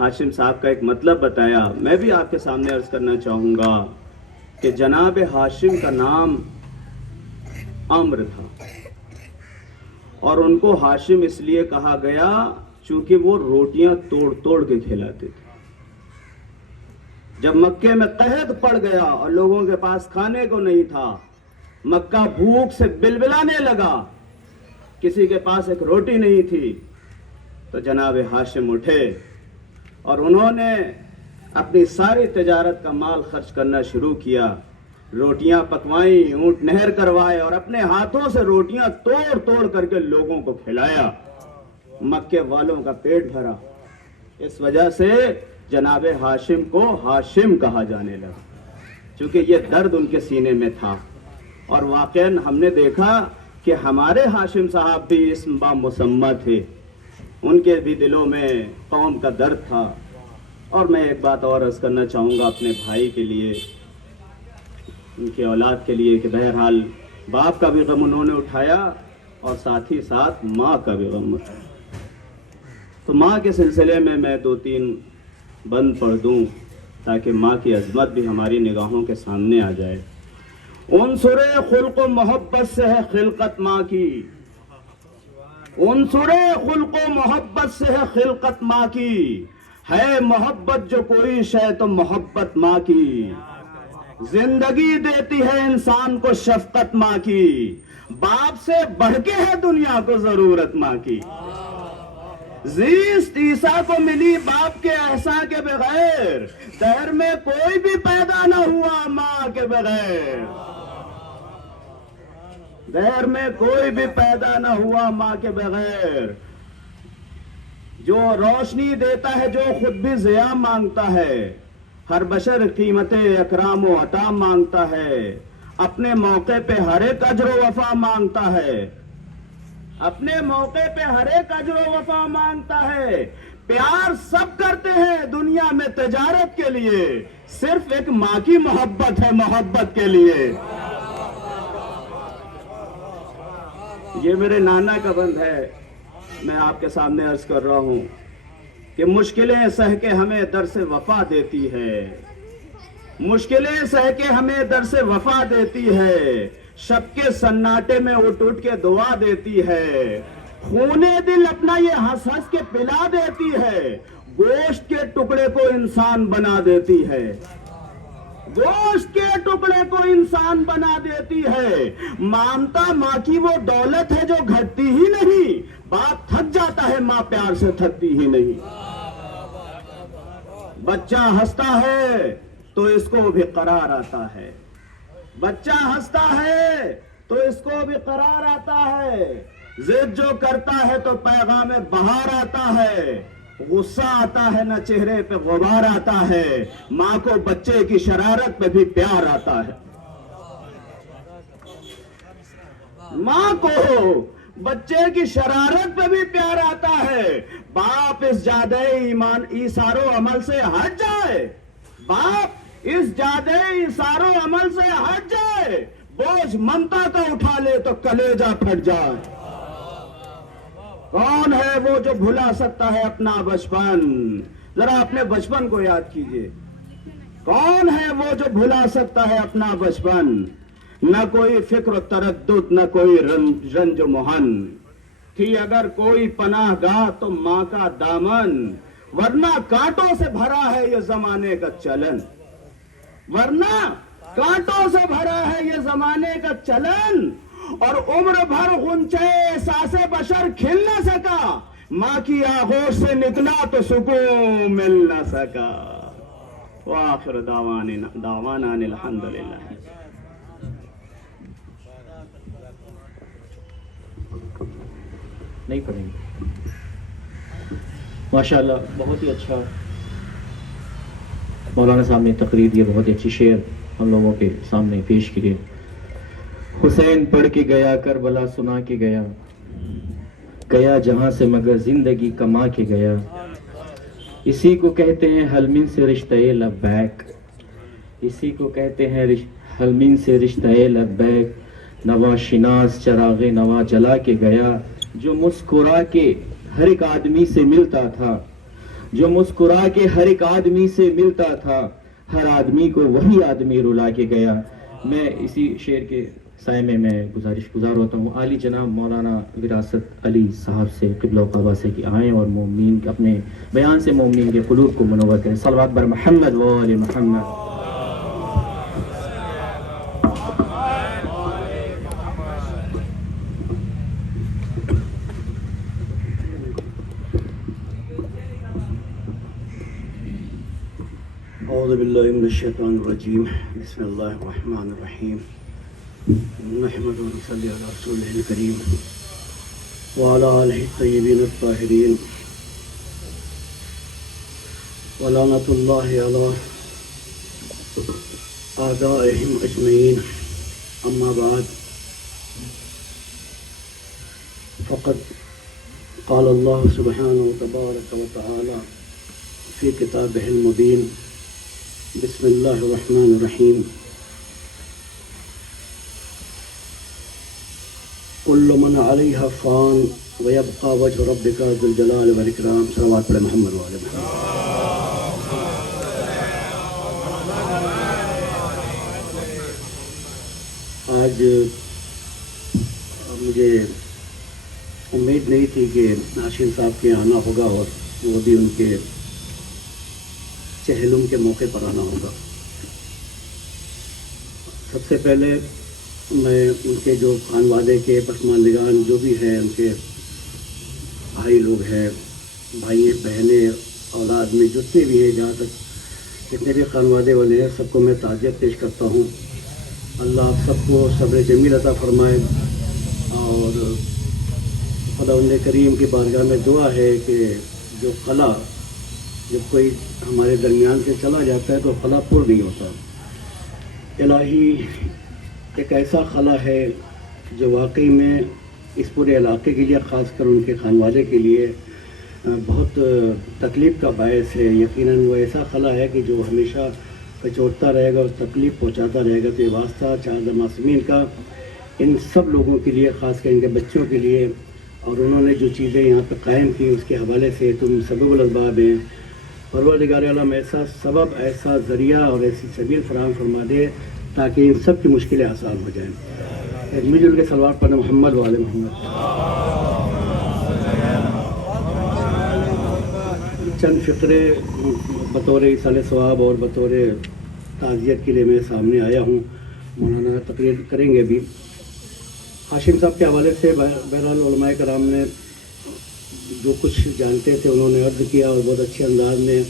ہاشم صاحب کا ایک مطلب بتایا. میں بھی آپ کے سامنے عرض کرنا چاہوں گا کہ جناب ہاشم کا نام عمرو تھا، اور ان کو ہاشم اس لیے کہا گیا چونکہ وہ روٹیاں توڑ توڑ کے کھلاتے تھے. جب مکے میں قحط پڑ گیا اور لوگوں کے پاس کھانے کو نہیں تھا، مکہ بھوک سے بلبلانے لگا، کسی کے پاس ایک روٹی نہیں تھی، تو جناب ہاشم اٹھے اور انہوں نے اپنی ساری تجارت کا مال خرچ کرنا شروع کیا. روٹیاں پکوائیں، اونٹ نہر کروائے اور اپنے ہاتھوں سے روٹیاں توڑ توڑ کر کے لوگوں کو کھلایا. مکے والوں کا پیٹ بھرا. اس وجہ سے جناب ہاشم کو ہاشم کہا جانے لگا، چونکہ یہ درد ان کے سینے میں تھا. اور واقعاً ہم نے دیکھا کہ ہمارے ہاشم صاحب بھی اسم با مسمى تھے، ان کے بھی دلوں میں قوم کا درد تھا. اور میں ایک بات اور عرض کرنا چاہوں گا اپنے بھائی کے لیے، ان کی اولاد کے لیے، کہ بہرحال باپ کا بھی غم انہوں نے اٹھایا اور ساتھ ہی ساتھ ماں کا بھی غم اٹھایا. تو ماں کے سلسلے میں 2-3 بند پڑھ دوں تاکہ ماں کی عظمت بھی ہماری نگاہوں کے سامنے آ جائے. عنصر خلق و محبت سے ہے خلقت ماں کی، عنصر خلق و محبت سے ہے خلقت ماں کی. ہے محبت جو کوئی شے تو محبت ماں کی. زندگی دیتی ہے انسان کو شفقت ماں کی. باپ سے بڑھ کے ہے دنیا کو ضرورت ماں کی. زیست عیسیٰ کو ملی باپ کے احسان کے بغیر، دہر میں کوئی بھی پیدا نہ ہوا ماں کے بغیر. دہر میں کوئی بھی پیدا نہ ہوا ماں کے بغیر. جو روشنی دیتا ہے جو خود بھی ضیاء مانگتا ہے، ہر بشر قیمت اکرام و عطا مانگتا ہے. اپنے موقع پہ ہر ایک اجر و وفا مانگتا ہے، اپنے موقع پہ ہر ایک اجر و وفا مانگتا ہے. پیار سب کرتے ہیں دنیا میں تجارت کے لیے، صرف ایک ماں کی محبت ہے محبت کے لیے. یہ میرے نانا کا بند ہے، میں آپ کے سامنے عرض کر رہا ہوں کہ مشکلیں سہ کے ہمیں در سے وفا دیتی ہے، مشکلیں سہ کے ہمیں در سے وفا دیتی ہے. شب کے سناٹے میں اٹھ اٹھ کے دعا دیتی ہے. خونے دل اپنا یہ ہنس ہنس کے پلا دیتی ہے. گوشت کے ٹکڑے کو انسان بنا دیتی ہے، گوشت کے ٹکڑے کو انسان بنا دیتی ہے. مانتا ماں کی وہ دولت ہے جو گھٹتی ہی نہیں. باپ تھک جاتا ہے ماں پیار سے تھکتی ہی نہیں. بچہ ہنستا ہے تو اس کو بھی قرار آتا ہے، بچہ ہنستا ہے تو اس کو بھی قرار آتا ہے. ضد جو کرتا ہے تو پیغام بہار آتا ہے. غصہ آتا ہے نہ چہرے پہ غبار آتا ہے. ماں کو بچے کی شرارت پہ بھی پیار آتا ہے. ماں کو بچے کی شرارت پہ بھی پیار آتا ہے. باپ اس جادے ایمان ایثار و عمل سے ہٹ جائے، باپ اس جادے ایثار و عمل سے ہٹ جائے، بوجھ ممتا کا اٹھا لے تو کلیجہ پھٹ جائے. کون ہے وہ جو بھلا سکتا ہے اپنا بچپن؟ ذرا اپنے بچپن کو یاد کیجئے. کون ہے وہ جو بھلا سکتا ہے اپنا بچپن؟ نہ کوئی فکر و تردد، نہ کوئی رنج و محن. تھی اگر کوئی پناہ گاہ تو ماں کا دامن، ورنہ کانٹوں سے بھرا ہے یہ زمانے کا چلن. ورنہ کانٹوں سے بھرا ہے یہ زمانے کا چلن. اور عمر بھر غنچے احساس بشر کھل نہ سکا، ماں کی آغوش سے نکلا تو سکون مل نہ سکا. وآخر دعوانا الحمدللہ. نہیں پڑھیں گے. ماشاءاللہ بہت ہی اچھا مولانا صاحب نے تقریر دی، بہت اچھی شعر ہم لوگوں کے سامنے پیش کیے. حسین پڑھ کے گیا کربلا سنا کے گیا، گیا جہاں سے مگر زندگی کما کے گیا. اسی کو کہتے ہیں حلمین سے رشتہ لبیک، اسی کو کہتے ہیں حلمین سے رشتہ لبیک. نوا شناس چراغ نوا جلا کے گیا، جو مسکرا کے ہر ایک آدمی سے ملتا تھا، جو مسکرا کے ہر ایک آدمی سے ملتا تھا، ہر آدمی کو وہی آدمی رلا کے گیا. میں اسی شعر کے سائے میں گزار ہوتا ہوں. عالی جناب مولانا وراثت علی صاحب سے قبلہ و قبا سے کہ آئیں اور مومنین اپنے بیان سے مومنین کے قلوب کو منور کریں. صلوات بر محمد و آل محمد. اعوذ باللہ من الشیطان الرجیم، بسم اللہ الرحمن الرحیم. نحمد و نصلی علی رسولہ الکریم وعلی آلہ الطیبین الطاہرین ولعنۃ اللہ علی اعدائہم اجمعین. اما بعد، فقد قال اللہ سبحانہ تبارک و تعالی فی کتابہ المبین. بسم اللہ الرحمن الرحیم. کل من علیہا فان ویبقى وجہ ربک ذو الجلال والاکرام. صلوات پڑھیں محمد و آل محمد. آج مجھے امید نہیں تھی کہ ہاشم صاحب کے آنا ہوگا اور وہ بھی ان کے چہلم کے موقع پر آنا ہوگا. سب سے پہلے میں ان کے جو خانوادے کے پسماندگان جو بھی ہیں، ان کے بھائی لوگ ہیں، بھائی بہنیں، اولاد میں جتنے بھی ہیں، جہاں تک جتنے بھی خانوادے والے ہیں، سب کو میں تعزیت پیش کرتا ہوں. اللہ آپ سب کو صبر جمیل عطا فرمائے. اور خداوند کریم کی بارگاہ میں دعا ہے کہ جو خلا، جب کوئی ہمارے درمیان سے چلا جاتا ہے تو خلا پر نہیں ہوتا. الہی ایک ایسا خلا ہے جو واقعی میں اس پورے علاقے کے لیے، خاص کر ان کے خانوادے کے لیے بہت تکلیف کا باعث ہے. یقیناً وہ ایسا خلا ہے کہ جو ہمیشہ کچوٹتا رہے گا اور تکلیف پہنچاتا رہے گا. تو یہ واسطہ چار معصومین کا ان سب لوگوں کے لیے، خاص کر ان کے بچوں کے لیے، اور انہوں نے جو چیزیں یہاں پہ قائم کی اس کے حوالے سے تم سبب الاسباب ہیں. پروردگار عالم ایسا سبب، ایسا ذریعہ اور ایسی سبیل فراہم فرما دے تاکہ ان سب کی مشکلیں آسان ہو جائیں. مل جل کے صلوات پڑھنا محمد و آل محمد. چند فقرے بطور ایصال ثواب اور بطور تعزیت کے لیے میں سامنے آیا ہوں. مولانا تقریر کریں گے بھی. ہاشم صاحب کے حوالے سے بہرحال علماء کرام نے جو کچھ جانتے تھے انہوں نے عرض کیا اور بہت اچھے انداز میں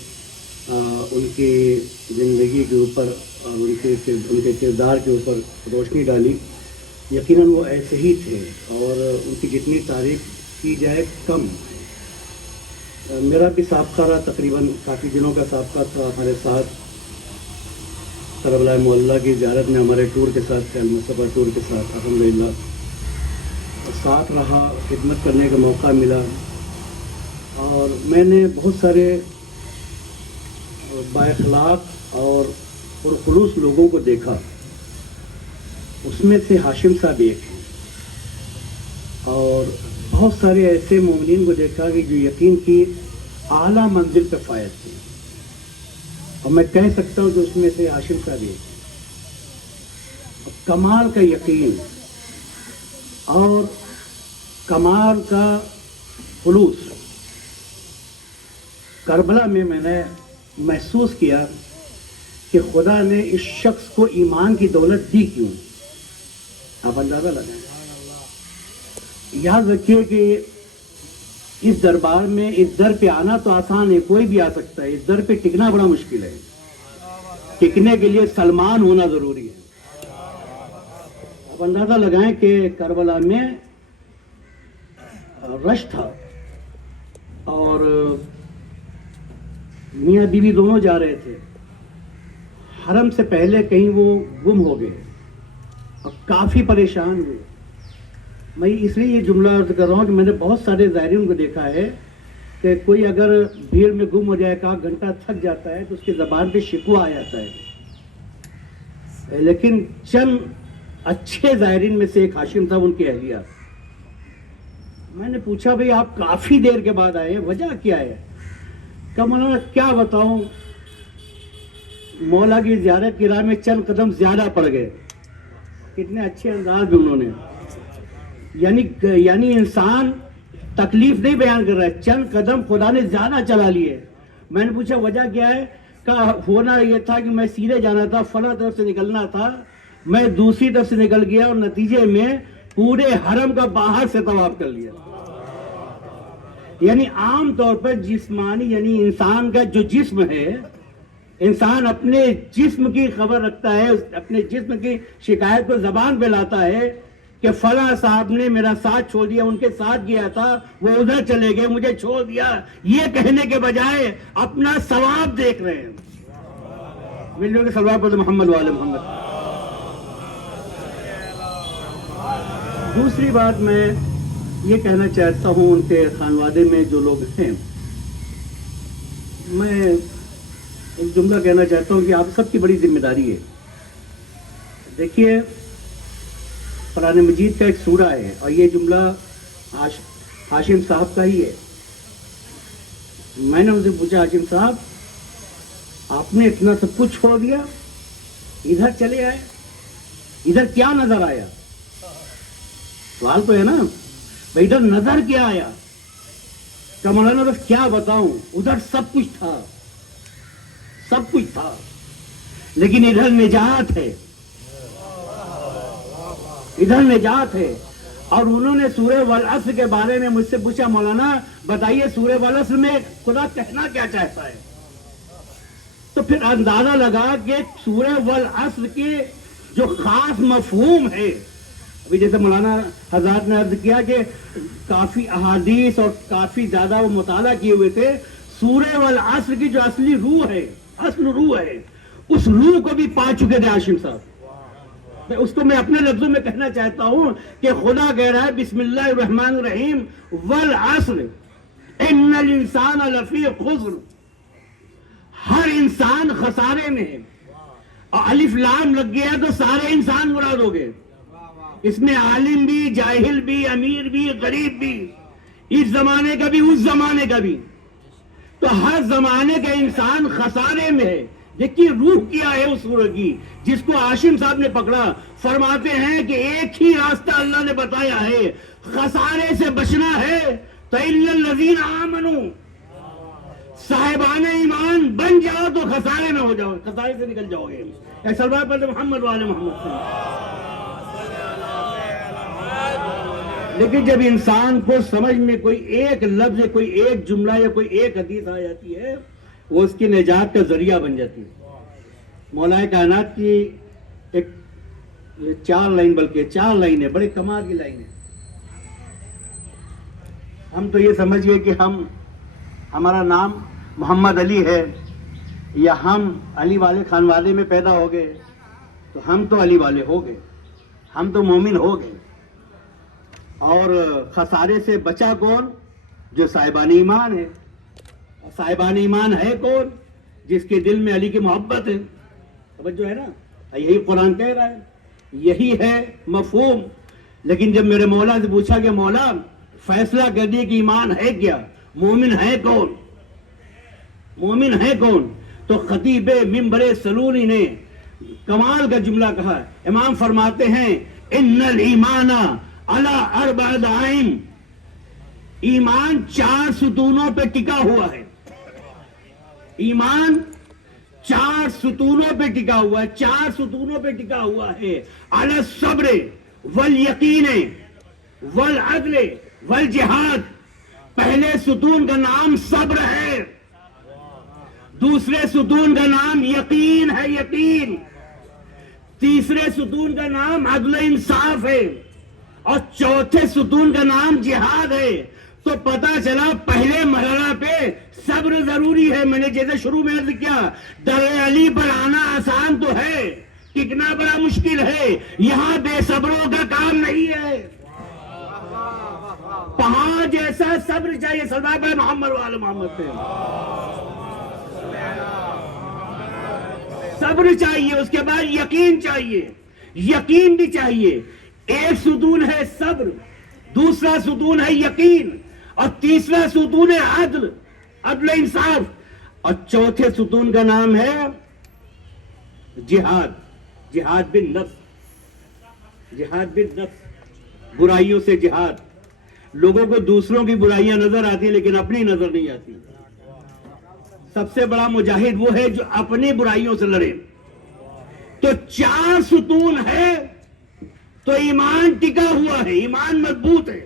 ان کی زندگی کے اوپر اور ان کے کردار کے اوپر روشنی ڈالی. یقیناً وہ ایسے ہی تھے اور ان کی جتنی تعریف کی جائے کم. میرا بھی سابقہ رہا، تقریباً کافی دنوں کا سابقہ تھا ہمارے ساتھ. کربلا معلیٰ کی زیارت میں ہمارے ٹور کے ساتھ، المصطفیٰ ٹور کے ساتھ الحمدللہ ساتھ رہا، خدمت کرنے کا موقع ملا. اور میں نے بہت سارے بااخلاق اور پرخلوص لوگوں کو دیکھا، اس میں سے ہاشم صاحب ایک ہیں. اور بہت سارے ایسے مومنین کو دیکھا کہ جو یقین کی اعلیٰ منزل پہ فائز تھے، اور میں کہہ سکتا ہوں کہ اس میں سے ہاشم صاحب ایک ہیں. کمال کا یقین اور کمال کا خلوص کربلا میں نے محسوس کیا کہ خدا نے اس شخص کو ایمان کی دولت دی کیوں. آپ اندازہ لگائیں. یاد رکھیے کہ اس دربار میں اس در پہ آنا تو آسان ہے، کوئی بھی آ سکتا ہے. اس در پہ ٹکنا بڑا مشکل ہے. ٹکنے کے لیے سلمان ہونا ضروری ہے. آپ اندازہ لگائیں کہ کربلا میں رش تھا اور میاں بیوی دونوں جا رہے تھے. حرم سے پہلے کہیں وہ گم ہو گئے اور کافی پریشان ہوئے. میں اس لیے یہ جملہ عرض کر رہا ہوں کہ میں نے بہت سارے زائرین کو دیکھا ہے کہ کوئی اگر بھیڑ میں گم ہو جائے کا گھنٹہ تھک جاتا ہے تو اس کی زبان پہ شکوہ آ جاتا ہے. لیکن چند اچھے زائرین میں سے ایک ہاشم صاحب ان کی اہلیہ. میں نے پوچھا بھئی آپ کافی دیر کے بعد آئے, وجہ کیا ہے؟ کہ مولانا کیا بتاؤں, مولا کی زیارت کی راہ میں چند قدم زیادہ پڑ گئے. کتنے اچھے انداز میں انہوں نے, یعنی انسان تکلیف نہیں بیان کر رہا ہے, چند قدم خدا نے زیادہ چلا لیے. میں نے پوچھا وجہ کیا ہے؟ کہ ہونا یہ تھا کہ میں سیدھے جانا تھا, فلاں طرف سے نکلنا تھا, میں دوسری طرف سے نکل گیا اور نتیجے میں پورے حرم کا باہر سے طواف کر لیا. یعنی عام طور پر جسمانی, یعنی انسان کا جو جسم ہے, انسان اپنے جسم کی خبر رکھتا ہے, اپنے جسم کی شکایت کو زبان پہ لاتا ہے کہ فلاں صاحب نے میرا ساتھ چھوڑ دیا, ان کے ساتھ گیا تھا, وہ ادھر چلے گئے, مجھے چھوڑ دیا. یہ کہنے کے بجائے اپنا ثواب دیکھ رہے ہیں. ملوں کے صلوات پر محمد والے محمد. دوسری بات میں یہ کہنا چاہتا ہوں ان کے خانوادے میں جو لوگ ہیں, میں ایک جملہ کہنا چاہتا ہوں کہ آپ سب کی بڑی ذمہ داری ہے. دیکھیے قرآن مجید کا ایک سورہ ہے اور یہ جملہ ہاشم صاحب کا ہی ہے. میں نے ان سے پوچھا ہاشم صاحب آپ نے اتنا سب کچھ چھوڑ دیا, ادھر چلے آئے, ادھر کیا نظر آیا؟ سوال تو ہے نا بھائی, ادھر نظر کیا آیا؟ کہ مولانا بس کیا بتاؤں, ادھر سب کچھ تھا, سب کچھ تھا, لیکن ادھر نجات ہے, ادھر نجات ہے. اور انہوں نے سورہ والعصر کے بارے میں مجھ سے پوچھا مولانا بتائیے سورہ والعصر میں خدا کہنا کیا چاہتا ہے؟ تو پھر اندازہ لگا کہ سورہ والعصر کے جو خاص مفہوم ہے, ابھی جیسے مولانا حضرات نے عرض کیا کہ کافی احادیث اور کافی زیادہ وہ مطالعہ کیے ہوئے تھے, سورہ والعصر کی جو اصلی روح ہے, اصل روح ہے, اس روح کو بھی پا چکے تھے ہاشم صاحب. اس کو میں اپنے لفظوں میں کہنا چاہتا ہوں کہ خدا کہہ رہا ہے بسم اللہ الرحمن الرحیم والعصر ان الانسان لفی خسر, ہر انسان خسارے میں ہے. اور الف لام لگ گیا تو سارے انسان مراد ہو گئے. اس میں عالم بھی, جاہل بھی, امیر بھی, غریب بھی, اس زمانے کا بھی, اس زمانے کا بھی. تو ہر زمانے کا انسان خسارے میں ہے. دیکھیے روح کیا ہے اس سورہ کی, جس کو ہاشم صاحب نے پکڑا. فرماتے ہیں کہ ایک ہی راستہ اللہ نے بتایا ہے خسارے سے بچنا ہے, فَإِلَّا الَّذِينَ آمَنُوا, صاحبان ایمان بن جاؤ تو خسارے میں ہو جاؤ, خسارے سے نکل جاؤ گے. صلوات پر محمد والے محمد. لیکن جب انسان کو سمجھ میں کوئی ایک لفظ, کوئی ایک جملہ یا کوئی ایک حدیث آ جاتی ہے, وہ اس کی نجات کا ذریعہ بن جاتی ہے. مولا کائنات کی ایک 4 لائن, بلکہ 4 لائنیں, بڑے کمال کی لائن ہے. ہم تو یہ سمجھئے کہ ہمارا نام محمد علی ہے یا ہم علی والے خانوادے میں پیدا ہو گئے, تو ہم تو علی والے ہو گئے, ہم تو مومن ہو گئے. اور خسارے سے بچا کون؟ جو صاحبان ایمان ہے. صاحبان ایمان ہے کون؟ جس کے دل میں علی کی محبت ہے. توجہ ہے نا, یہی قرآن کہہ رہا ہے, یہی ہے مفہوم. لیکن جب میرے مولا سے پوچھا کہ مولا فیصلہ کر دیے کہ ایمان ہے کیا, مومن ہے کون, مومن ہے کون, تو خطیب منبر سلونی نے کمال کا جملہ کہا. امام فرماتے ہیں ان الایمان علی 4 دعائم, ایمان 4 ستونوں پہ ٹکا ہوا ہے. ایمان 4 ستونوں پہ ٹکا ہوا ہے, 4 ستونوں پہ ٹکا ہوا ہے. علی الصبر والیقین والعدل والجہاد. پہلے ستون کا نام صبر ہے, دوسرے ستون کا نام یقین ہے, یقین. تیسرے ستون کا نام عدل و انصاف ہے, اور چوتھے ستون کا نام جہاد ہے. تو پتا چلا پہلے مرحلہ پہ صبر ضروری ہے. میں نے جیسے شروع میں عرض کیا در علی پر آنا آسان تو ہے, ٹکنا بڑا مشکل ہے. یہاں بے صبروں کا کام نہیں ہے. پہاڑ جیسا صبر چاہیے. سردار بھائی محمد والے محمد پہ صبر چاہیے, اس کے بعد یقین چاہیے, یقین بھی چاہیے. ایک ستون ہے صبر, دوسرا ستون ہے یقین, اور تیسرا ستون ہے عدل, عدل انصاف, اور چوتھے ستون کا نام ہے جہاد, جہاد بالنفس, جہاد بالنفس, برائیوں سے جہاد. لوگوں کو دوسروں کی برائیاں نظر آتی ہیں لیکن اپنی نظر نہیں آتی. سب سے بڑا مجاہد وہ ہے جو اپنی برائیوں سے لڑے. تو 4 ستون ہے تو ایمان ٹکا ہوا ہے, ایمان مضبوط ہے.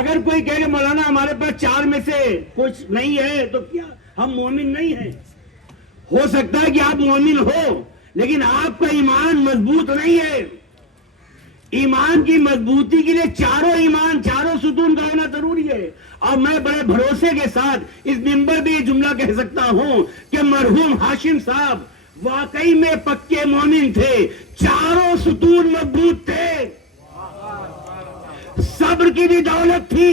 اگر کوئی کہے کہ مولانا ہمارے پاس 4 میں سے کچھ نہیں ہے تو کیا ہم مومن نہیں ہیں؟ ہو سکتا ہے کہ آپ مومن ہو لیکن آپ کا ایمان مضبوط نہیں ہے. ایمان کی مضبوطی کے لیے چاروں ستون کا ہونا ضروری ہے. اور میں بڑے بھروسے کے ساتھ اس منبر پہ یہ جملہ کہہ سکتا ہوں کہ مرحوم ہاشم صاحب واقعی میں پکے مومن تھے. 4 ستون مضبوط تھے. صبر کی بھی دولت تھی,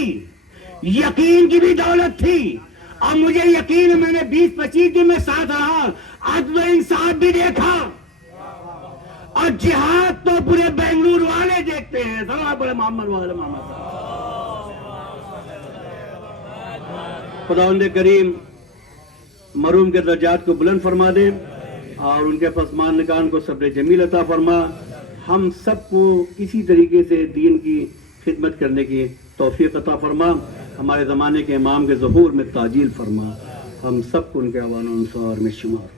یقین کی بھی دولت تھی, اور مجھے یقین ہے میں نے 20-25 دن میں ساتھ رہا, عدل و انصاف بھی دیکھا, اور جہاد تو پورے بنگلور والے دیکھتے ہیں. سلام بڑے محمد والے محمد صاحب. خداوند کریم مرحوم کے درجات کو بلند فرما دے اور ان کے پسماندگان کو صبر جمیل عطا فرما. ہم سب کو اسی طریقے سے دین کی خدمت کرنے کی توفیق عطا فرما. ہمارے زمانے کے امام کے ظہور میں تعجیل فرما. ہم سب کو ان کے اعوان و انصار میں شمار.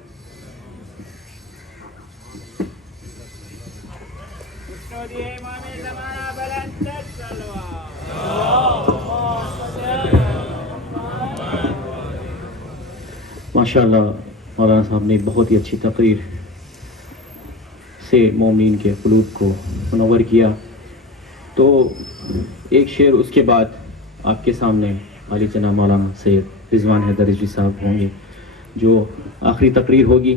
ماشاءاللہ مولانا صاحب نے بہت ہی اچھی تقریر سے مومنین کے قلوب کو منور کیا. تو ایک شعر اس کے بعد آپ کے سامنے عالی جناب مولانا سید رضوان حیدر رضوی صاحب ہوں گے جو آخری تقریر ہوگی.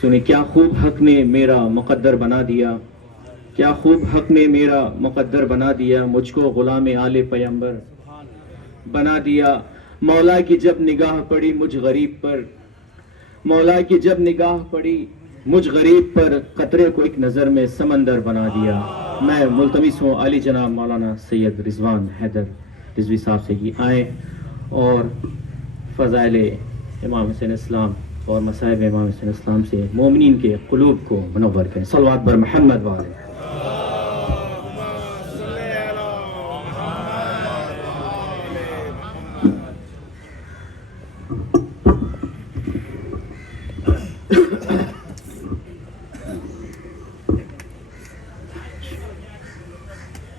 سنیں کیا خوب حق نے میرا مقدر بنا دیا, کیا خوب حق نے میرا مقدر بنا دیا, مجھ کو غلام آل پیمبر بنا دیا. مولا کی جب نگاہ پڑی مجھ غریب پر, مولا کی جب نگاہ پڑی مجھ غریب پر, قطرے کو ایک نظر میں سمندر بنا دیا. میں ملتمس ہوں علی جناب مولانا سید رضوان حیدر رضوی صاحب سے کہ آئیں اور فضائل امام حسین اسلام اور مصائب امام حسین اسلام سے مومنین کے قلوب کو منور کریں. صلوات بر محمد والے.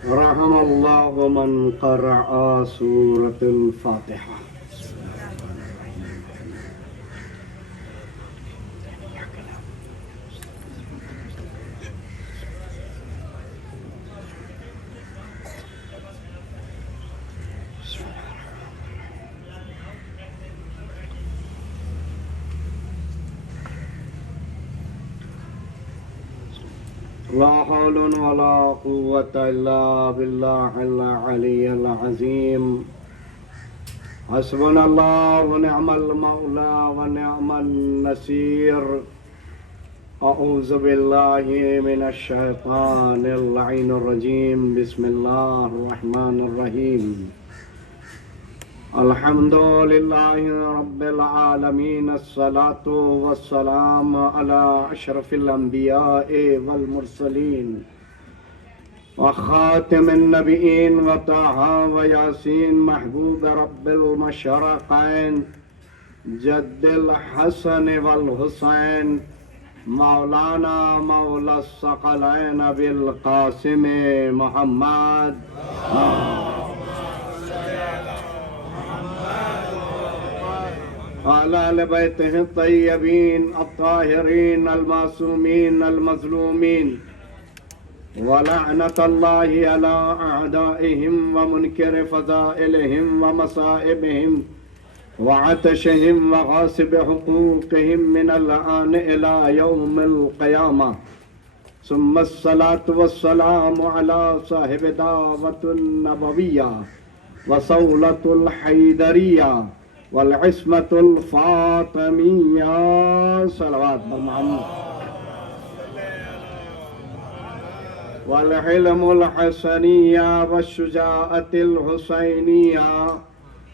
رحم اللہ من قرأ سورة الفاتحہ. لا حول ولا قوة إلا بالله العلي العظيم. حسبنا الله ونعم المولى ونعم النصير. أعوذ بالله من الشيطان اللعين الرجيم. بسم الله الرحمن الرحيم. الحمد لله رب العالمين. الصلاة والسلام على أشرف الأنبياء والمرسلين وخاتم النبيين وطه وياسين محبوب رب المشرقين جد الحسن والحسين مولانا مولا الثقلين أبي القاسم محمد وعلى آل بيته الطيبين الطاهرين المعصومين المظلومين. ولعنة الله على أعدائهم ومنكر فضائلهم ومصائبهم وعطشهم وغاصب حقوقهم من الآن إلى يوم القيامة. ثم الصلاة والسلام على صاحب دعوة النبوية وصولة الحيدرية والعصمة الفاطمية صلوات محمد والحلم الحسنية والشجاعة الحسينية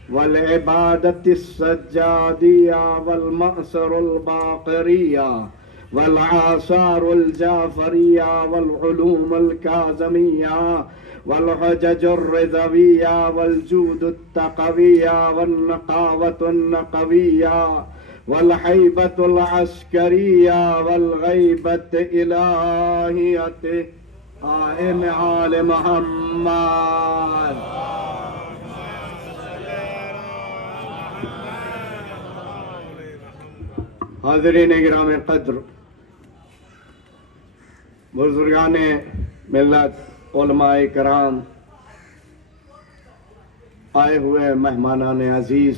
والعبادة السجادية والمأسر الباقرية والآثار الجعفرية والعلوم الكاظمية والحجج الرضوية والجود التقوية والنقاوة النقوية والهيبة العسكرية والغيبة الإلهية قائم آل محمد. حاضرین گرام قدر، بزرگان ملت، علماء کرام، آئے ہوئے مہمانان عزیز،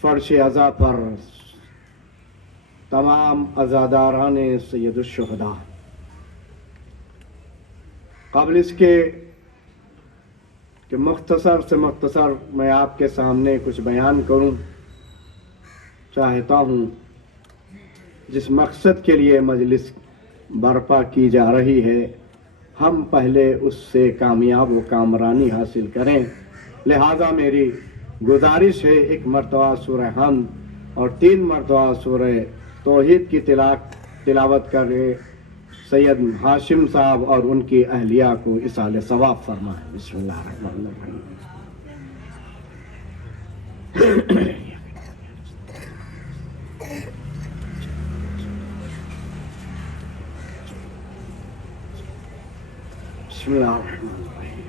فرش عزا پر تمام عزاداران سید الشہداء، قبل اس کے کہ مختصر سے مختصر میں آپ کے سامنے کچھ بیان کروں، چاہتا ہوں جس مقصد کے لیے مجلس برپا کی جا رہی ہے ہم پہلے اس سے کامیاب و کامرانی حاصل کریں. لہذا میری گزارش ہے ایک مرتبہ سورہ حمد اور 3 مرتبہ سورہ توحید کی تلاوت کرے سید ہاشم صاحب اور ان کی اہلیہ کو اصال ثواب فرمائیں. بسم اللہ الرحمن الرحیم. بسم اللہ الرحمن الرحیم.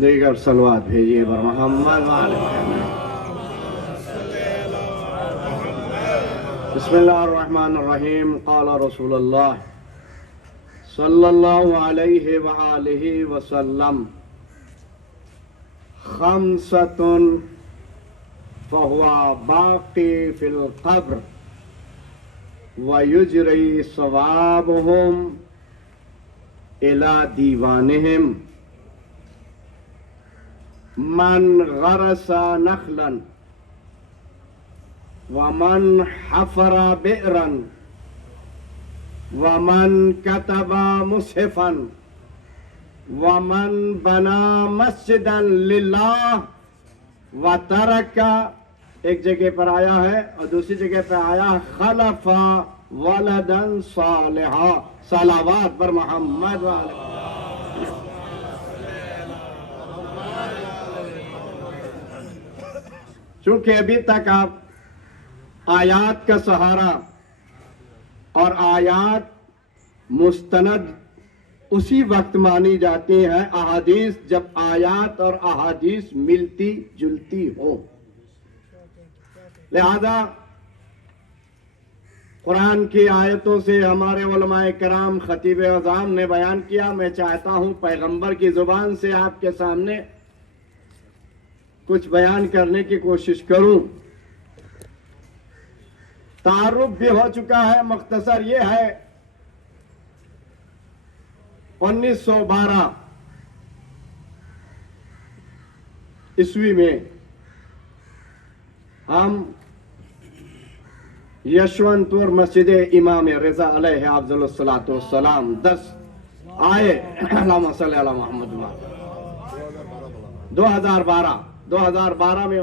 دیگر صلوات بھیجیے بر محمد وآل محمد. بسم اللہ الرحمن الرحیم. قال رسول اللہ صلی اللہ علیہ وآلہ وسلم خمسۃ فہو باقی فی القبر ویجری ثوابہم الی دیوانہم من غرس نخلا ومن حفر بئرا ومن كتب مصحفا ومن بنا مسجدا للہ وترک، ایک جگہ پر آیا ہے اور دوسری جگہ پر آیا خلف ولدا صالحا. صلوات پر محمد وآلہ. چونکہ ابھی تک آپ آیات کا سہارا اور آیات مستند اسی وقت مانی جاتی ہیں احادیث جب آیات اور احادیث ملتی جلتی ہو. لہذا قرآن کی آیتوں سے ہمارے علماء کرام خطیب اعظام نے بیان کیا. میں چاہتا ہوں پیغمبر کی زبان سے آپ کے سامنے کچھ بیان کرنے کی کوشش کروں. تعارف بھی ہو چکا ہے، مختصر یہ ہے 1912 عیسوی میں ہم یشونت پور مسجد امام رضا علیہ افضل الصلاۃ والسلام 10 آئے. اللہم صلی علی محمد. 2012 میں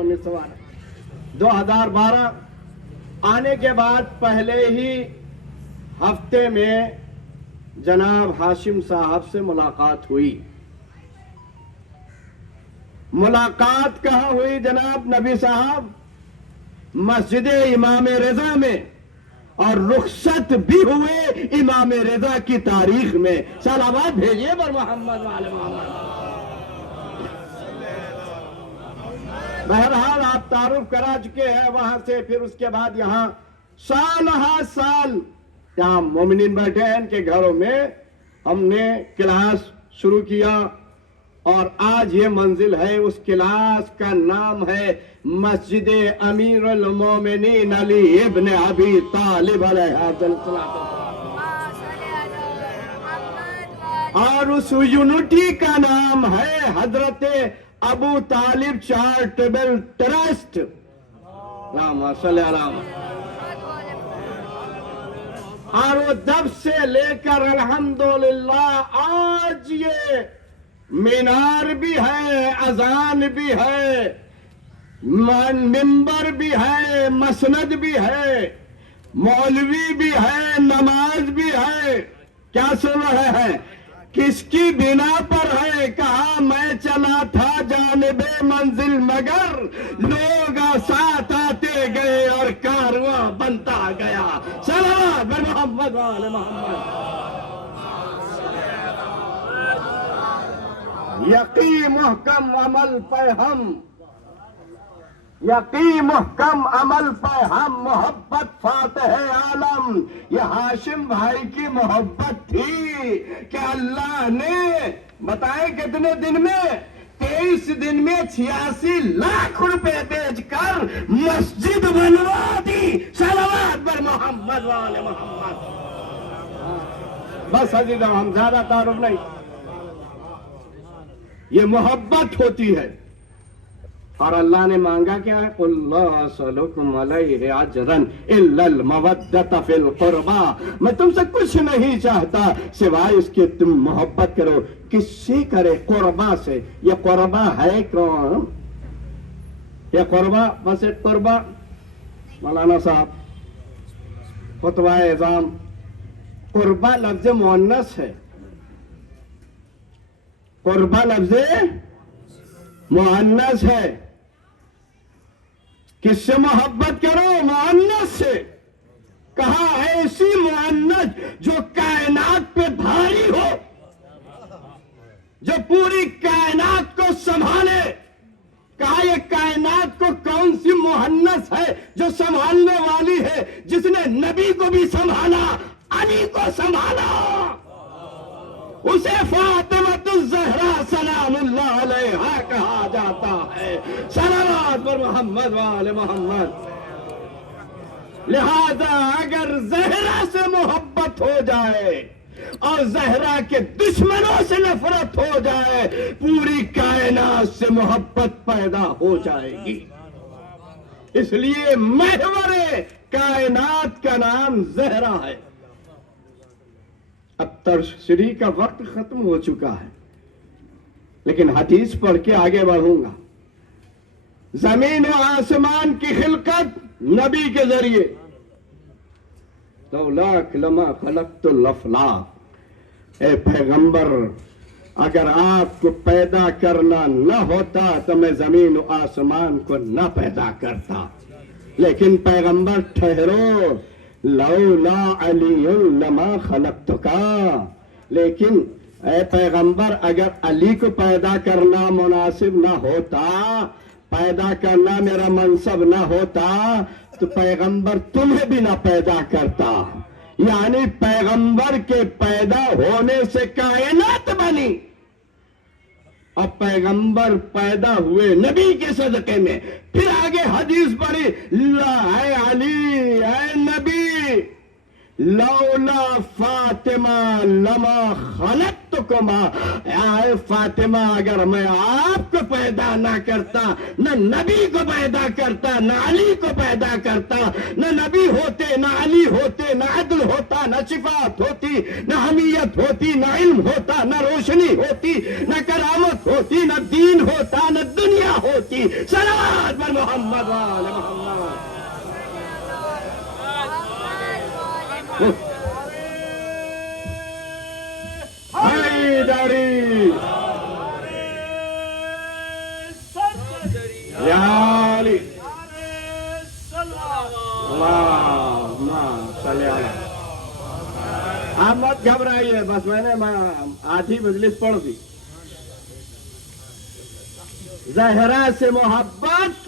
2012 آنے کے بعد پہلے ہی ہفتے میں جناب ہاشم صاحب سے ملاقات ہوئی. ملاقات کہاں ہوئی جناب نبی صاحب؟ مسجد امام رضا میں، اور رخصت بھی ہوئے امام رضا کی تاریخ میں. صلوات بھیجیے بر محمد وآل محمد. بہرحال آپ تعارف کرا چکے ہیں وہاں سے، پھر اس کے بعد یہاں سال ہر سال یہاں مومنین بیٹھے ہیں ان کے گھروں میں ہم نے کلاس شروع کیا، اور آج یہ منزل ہے، اس کلاس کا نام ہے مسجد امیر المومنین علی ابن ابی طالب علیہ السلام، اور اس یونٹی کا نام ہے حضرت ابو طالب چارٹیبل ٹرسٹ۔ اللہم صلی اللہ علیہ وسلم۔ اور وہ جب سے لے کر الحمدللہ آج یہ مینار بھی ہے، اذان بھی ہے، منبر بھی ہے، مسند بھی ہے، مولوی بھی ہے، نماز بھی ہے۔ کیا سن رہے ہیں؟ کس کی بنا پر ہے؟ کہا میں چلا تھا جانب منزل مگر لوگ ساتھ آتے گئے اور کارواں بنتا گیا۔ صلوات بر محمد وآل محمد۔ یقین محکم عمل پہ ہم، یقین محکم عمل پہ ہم، محبت فاتح عالم۔ یہ ہاشم بھائی کی محبت تھی کہ اللہ نے بتائے کتنے دن میں، 23 دن میں 86 لاکھ روپے بیچ کر مسجد بنوا دی۔ صلوات بر محمد وآل محمد۔ بس عزیز ہم زیادہ تعارف نہیں، یہ محبت ہوتی ہے۔ اور اللہ نے مانگا کیا ہے؟ قُلْ لَا أَسْأَلُكُمْ عَلَيْهِ أَجْرًا إِلَّا الْمَوَدَّةَ فِي الْقُرْبَى۔ میں تم سے کچھ نہیں چاہتا سوائے اس کے تم محبت کرو۔ کس سے کرے؟ قربا سے۔ یہ قربا ہے کون؟ یہ قربا بس ایک قربا مولانا صاحب فتویٰ اعظام، قربا لفظ مؤنث ہے، قربا لفظ مؤنث ہے۔ کس سے محبت کرو؟ مؤنث سے۔ کہا ایسی مؤنث جو کائنات پہ بھاری ہو، جو پوری کائنات کو سنبھالے۔ کہا یہ کائنات کو کون سی مؤنث ہے جو سنبھالنے والی ہے؟ جس نے نبی کو بھی سنبھالا، علی کو سنبھالا، اسے فاطمۃ الزہرا سلام اللہ علیہا کہا جاتا ہے۔ صلوات پر محمد وآل محمد۔ لہذا اگر زہرا سے محبت ہو جائے اور زہرا کے دشمنوں سے نفرت ہو جائے، پوری کائنات سے محبت پیدا ہو جائے گی۔ اس لیے محور کائنات کا نام زہرا ہے۔ اب تشریح کا وقت ختم ہو چکا ہے، لیکن حدیث پڑھ کے آگے بڑھوں گا۔ زمین و آسمان کی خلقت نبی کے ذریعے، لولاک لما خلقت الافلاک۔ اے پیغمبر، اگر آپ کو پیدا کرنا نہ ہوتا تو میں زمین و آسمان کو نہ پیدا کرتا۔ لیکن پیغمبر ٹھہرو، لولا علی لما خلقتک۔ لیکن اے پیغمبر اگر علی کو پیدا کرنا مناسب نہ ہوتا، پیدا کرنا میرا منصب نہ ہوتا، تو پیغمبر تمہیں بھی نہ پیدا کرتا۔ یعنی پیغمبر کے پیدا ہونے سے کائنات بنی۔ اب پیغمبر پیدا ہوئے نبی کے صدقے میں۔ پھر آگے حدیث پڑھی، اے علی، اے نبی، لولا فاطمہ لما خلقتکما۔ اے فاطمہ، اگر میں آپ کو پیدا نہ کرتا، نہ نبی کو پیدا کرتا، نہ علی کو پیدا کرتا، نہ نبی ہوتے، نہ علی ہوتے، نہ عدل ہوتا، نہ صفات ہوتی، نہ حمیت ہوتی، نہ علم ہوتا، نہ روشنی ہوتی، نہ کرامت ہوتی، نہ دین ہوتا، نہ دنیا ہوتی۔ صلوات پر محمد وآل محمد۔ حیدری یا علی، اللہم صلی علی۔ آپ مت گھبرائیے، بس میں نے آدھی مجلس پڑھ دی۔ زہرا سے محبت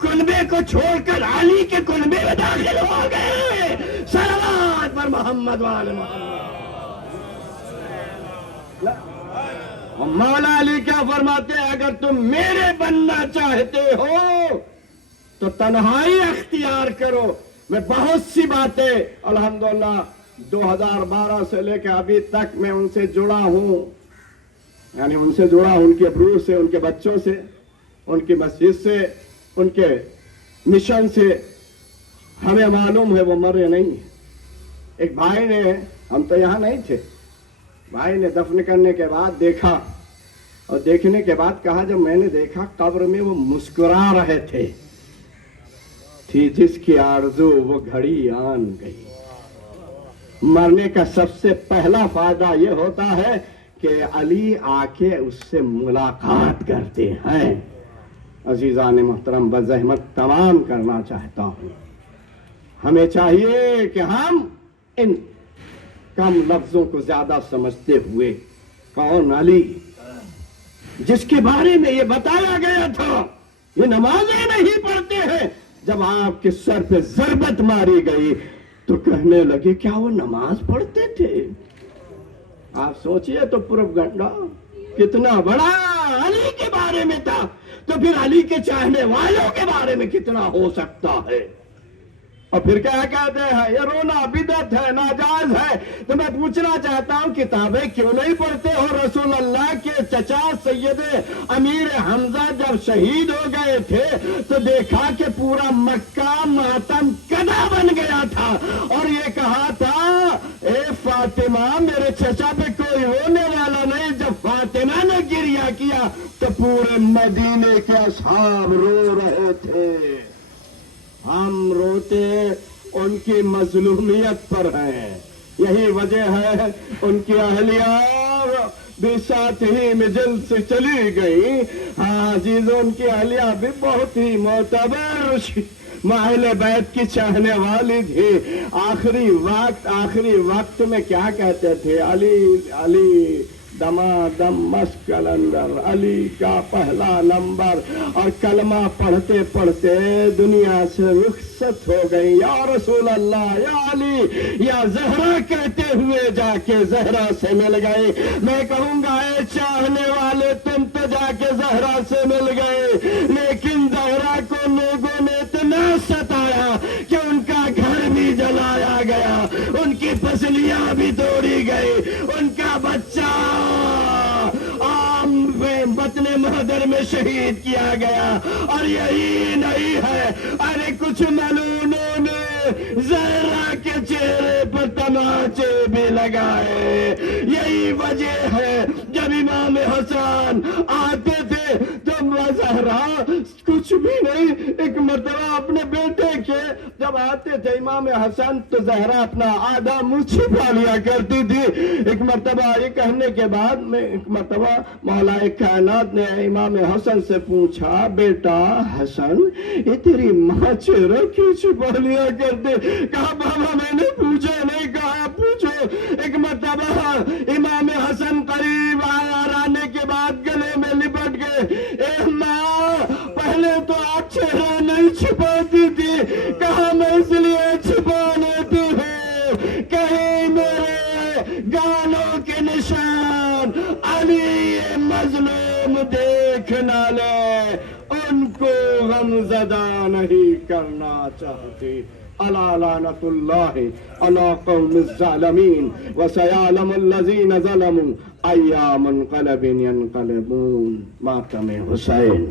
کلبے کو چھوڑ کر علی کے کلبے میں داخل ہو گئے. صلوات پر محمد والے محمد. مولا علی کیا فرماتے ہیں؟ اگر تم میرے بننا چاہتے ہو تو تنہائی اختیار کرو. میں بہت سی باتیں الحمدللہ 2012 سے لے کے ابھی تک میں ان سے جڑا ہوں، یعنی ان سے جڑا ہوں، ان کے بروح سے، ان کے بچوں سے، ان کی مسجد سے، ان کے مشن سے. ہمیں معلوم ہے وہ مرے نہیں. ایک بھائی نے، ہم تو یہاں نہیں تھے، بھائی نے دفن کرنے کے بعد دیکھا، اور دیکھنے کے بعد کہا جب میں نے دیکھا قبر میں وہ مسکرا رہے تھے، تھی جس کی آرزو وہ گھڑی آن گئی. مرنے کا سب سے پہلا فائدہ یہ ہوتا ہے کہ علی آ کے اس سے ملاقات کرتے ہیں. عزیزان محترم، بزحمت تمام کرنا چاہتا ہوں، ہمیں چاہیے کہ ہم ان کم لفظوں کو زیادہ سمجھتے ہوئے، کون علی جس کے بارے میں یہ بتایا گیا تھا یہ نمازیں نہیں پڑھتے ہیں، جب آپ کے سر پہ ضربت ماری گئی تو کہنے لگے کیا وہ نماز پڑھتے تھے؟ آپ سوچئے تو پروپیگنڈا کتنا بڑا علی کے بارے میں تھا، تو پھر علی کے چاہنے والوں کے بارے میں کتنا ہو سکتا ہے. اور پھر کیا کہتے ہیں یہ رونا بدعت ہے، ناجائز ہے. تو میں پوچھنا چاہتا ہوں کتابیں کیوں نہیں پڑھتے ہو؟ رسول اللہ کے چچا سید امیر حمزہ جب شہید ہو گئے تھے تو دیکھا کہ پورا مکہ ماتم کدا بن گیا تھا، اور یہ کہا تھا اے فاطمہ میرے چچا پہ کوئی ہونے والا نہیں. جب فاطمہ نے گریہ کیا تو پورے مدینے کے اصحاب رو رہے تھے. ہم روتے ان کی مظلومیت پر ہیں، یہی وجہ ہے ان کی اہلیہ بھی ساتھ ہی میں جلد سے چلی گئی. ہاں عزیزوں، ان کی اہلیہ بھی بہت ہی معتبر اہل بیت کی چاہنے والی تھی. آخری وقت میں کیا کہتے تھے؟ علی علی دمادم مشق اندر، علی کا پہلا نمبر. اور کلمہ پڑھتے پڑھتے دنیا سے رخصت ہو گئی. یا رسول اللہ، یا علی، یا زہرا کہتے ہوئے جا کے زہرا سے مل گئے. میں کہوں گا اے چاہنے والے تم تو جا کے زہرا سے مل گئے، لیکن زہرا کو لوگوں نے اتنا ستایا کہ ان کا گھر بھی جلایا گیا، ان کی پسلیاں بھی توڑی گئی، ان کا بچہ بطن مہدر میں شہید کیا گیا. اور یہی نہیں ہے، ارے کچھ ملونوں نے زہرا کے چہرے پر تماچے بھی لگائے. یہی وجہ ہے جب امام حسن آتے تھے تو زہرا کچھ بھی نہیں. ایک مرتبہ اپنے بیٹے کے جب آتے تھے امام حسن تو زہرا اپنا آدھا منہ چھپا لیا کرتی تھی. ایک مرتبہ یہ کہنے کے بعد میں ایک مرتبہ مولا کائنات نے امام حسن سے پوچھا بیٹا حسن یہ تیری ماں چہرہ کیوں چھپا لیا کرتے؟ کہا بابا میں نے پوچھا نہیں. کہا پوچھو. ایک مرتبہ امام حسن قریب آنے کے بعد گلے میں لپٹ گئے. اے ماں پہلے تو آپ چہرہ نہیں چھپاتی تھی. کہا میں اس لیے چھپا لیتی ہوں کہیں میرے گانوں کے نشان علی مظلوم دیکھ نہ لے، ان کو غمزدہ نہیں کرنا چاہتی. الا لعنت اللہ علی قوم الظالمین وسیعلم الذین ظلموا ای منقلب ینقلبون. ماتم حسین.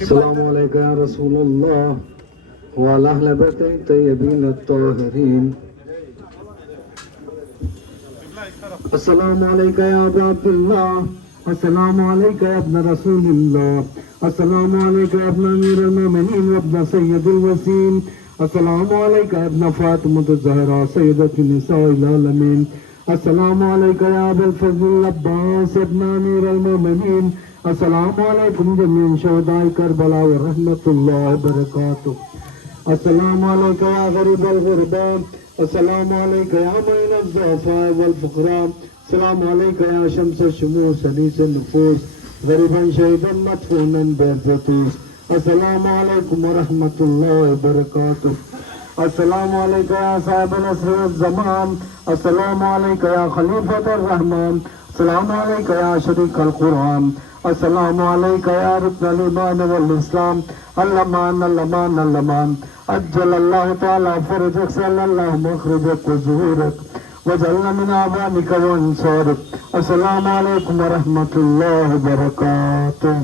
السلام علیکم یا رسول اللہ وعلی اہل بیت الطیبین الطاہرین. السلام علیکم یا ابا عبداللہ، السلام علیکم یا ابن رسول اللہ، السلام علیکم یا ابن امیر المومنین و ابن سید الوسیم، السلام علیکم یا ابن فاطمۃ الزہرا سیدۃ نساء العالمین، السلام علیکم یا ابا الفضل العباس ابن امیر المومنین، السلام علیکم جمیع شہداء کربلا و رحمت اللہ وبرکاتہ. السلام علیکم یا غریب الغرباء، السلام علیکم یا معین الضعفاء والفقراء، السلام علیکم یا شمس الشموس انیس النفوس، غریبا شہیدا مدفونا بعزتوس، السلام علیکم ورحمۃ اللہ وبرکاتہ، السلام علیکم یا صاحب العصر والزمان، السلام علیکم یا خلیفۃ الرحمن، السلام علیکم یا شریک القرآن، السلام علیکم یا رکن الایمان والاسلام، اللمان اللمان اللمان، اجل اللہ تعالی فرجک صلی اللہ مخرجک وظہورک وجعلنا من اعوانک وانصارک، السلام علیکم ورحمۃ اللہ وبرکاتہ.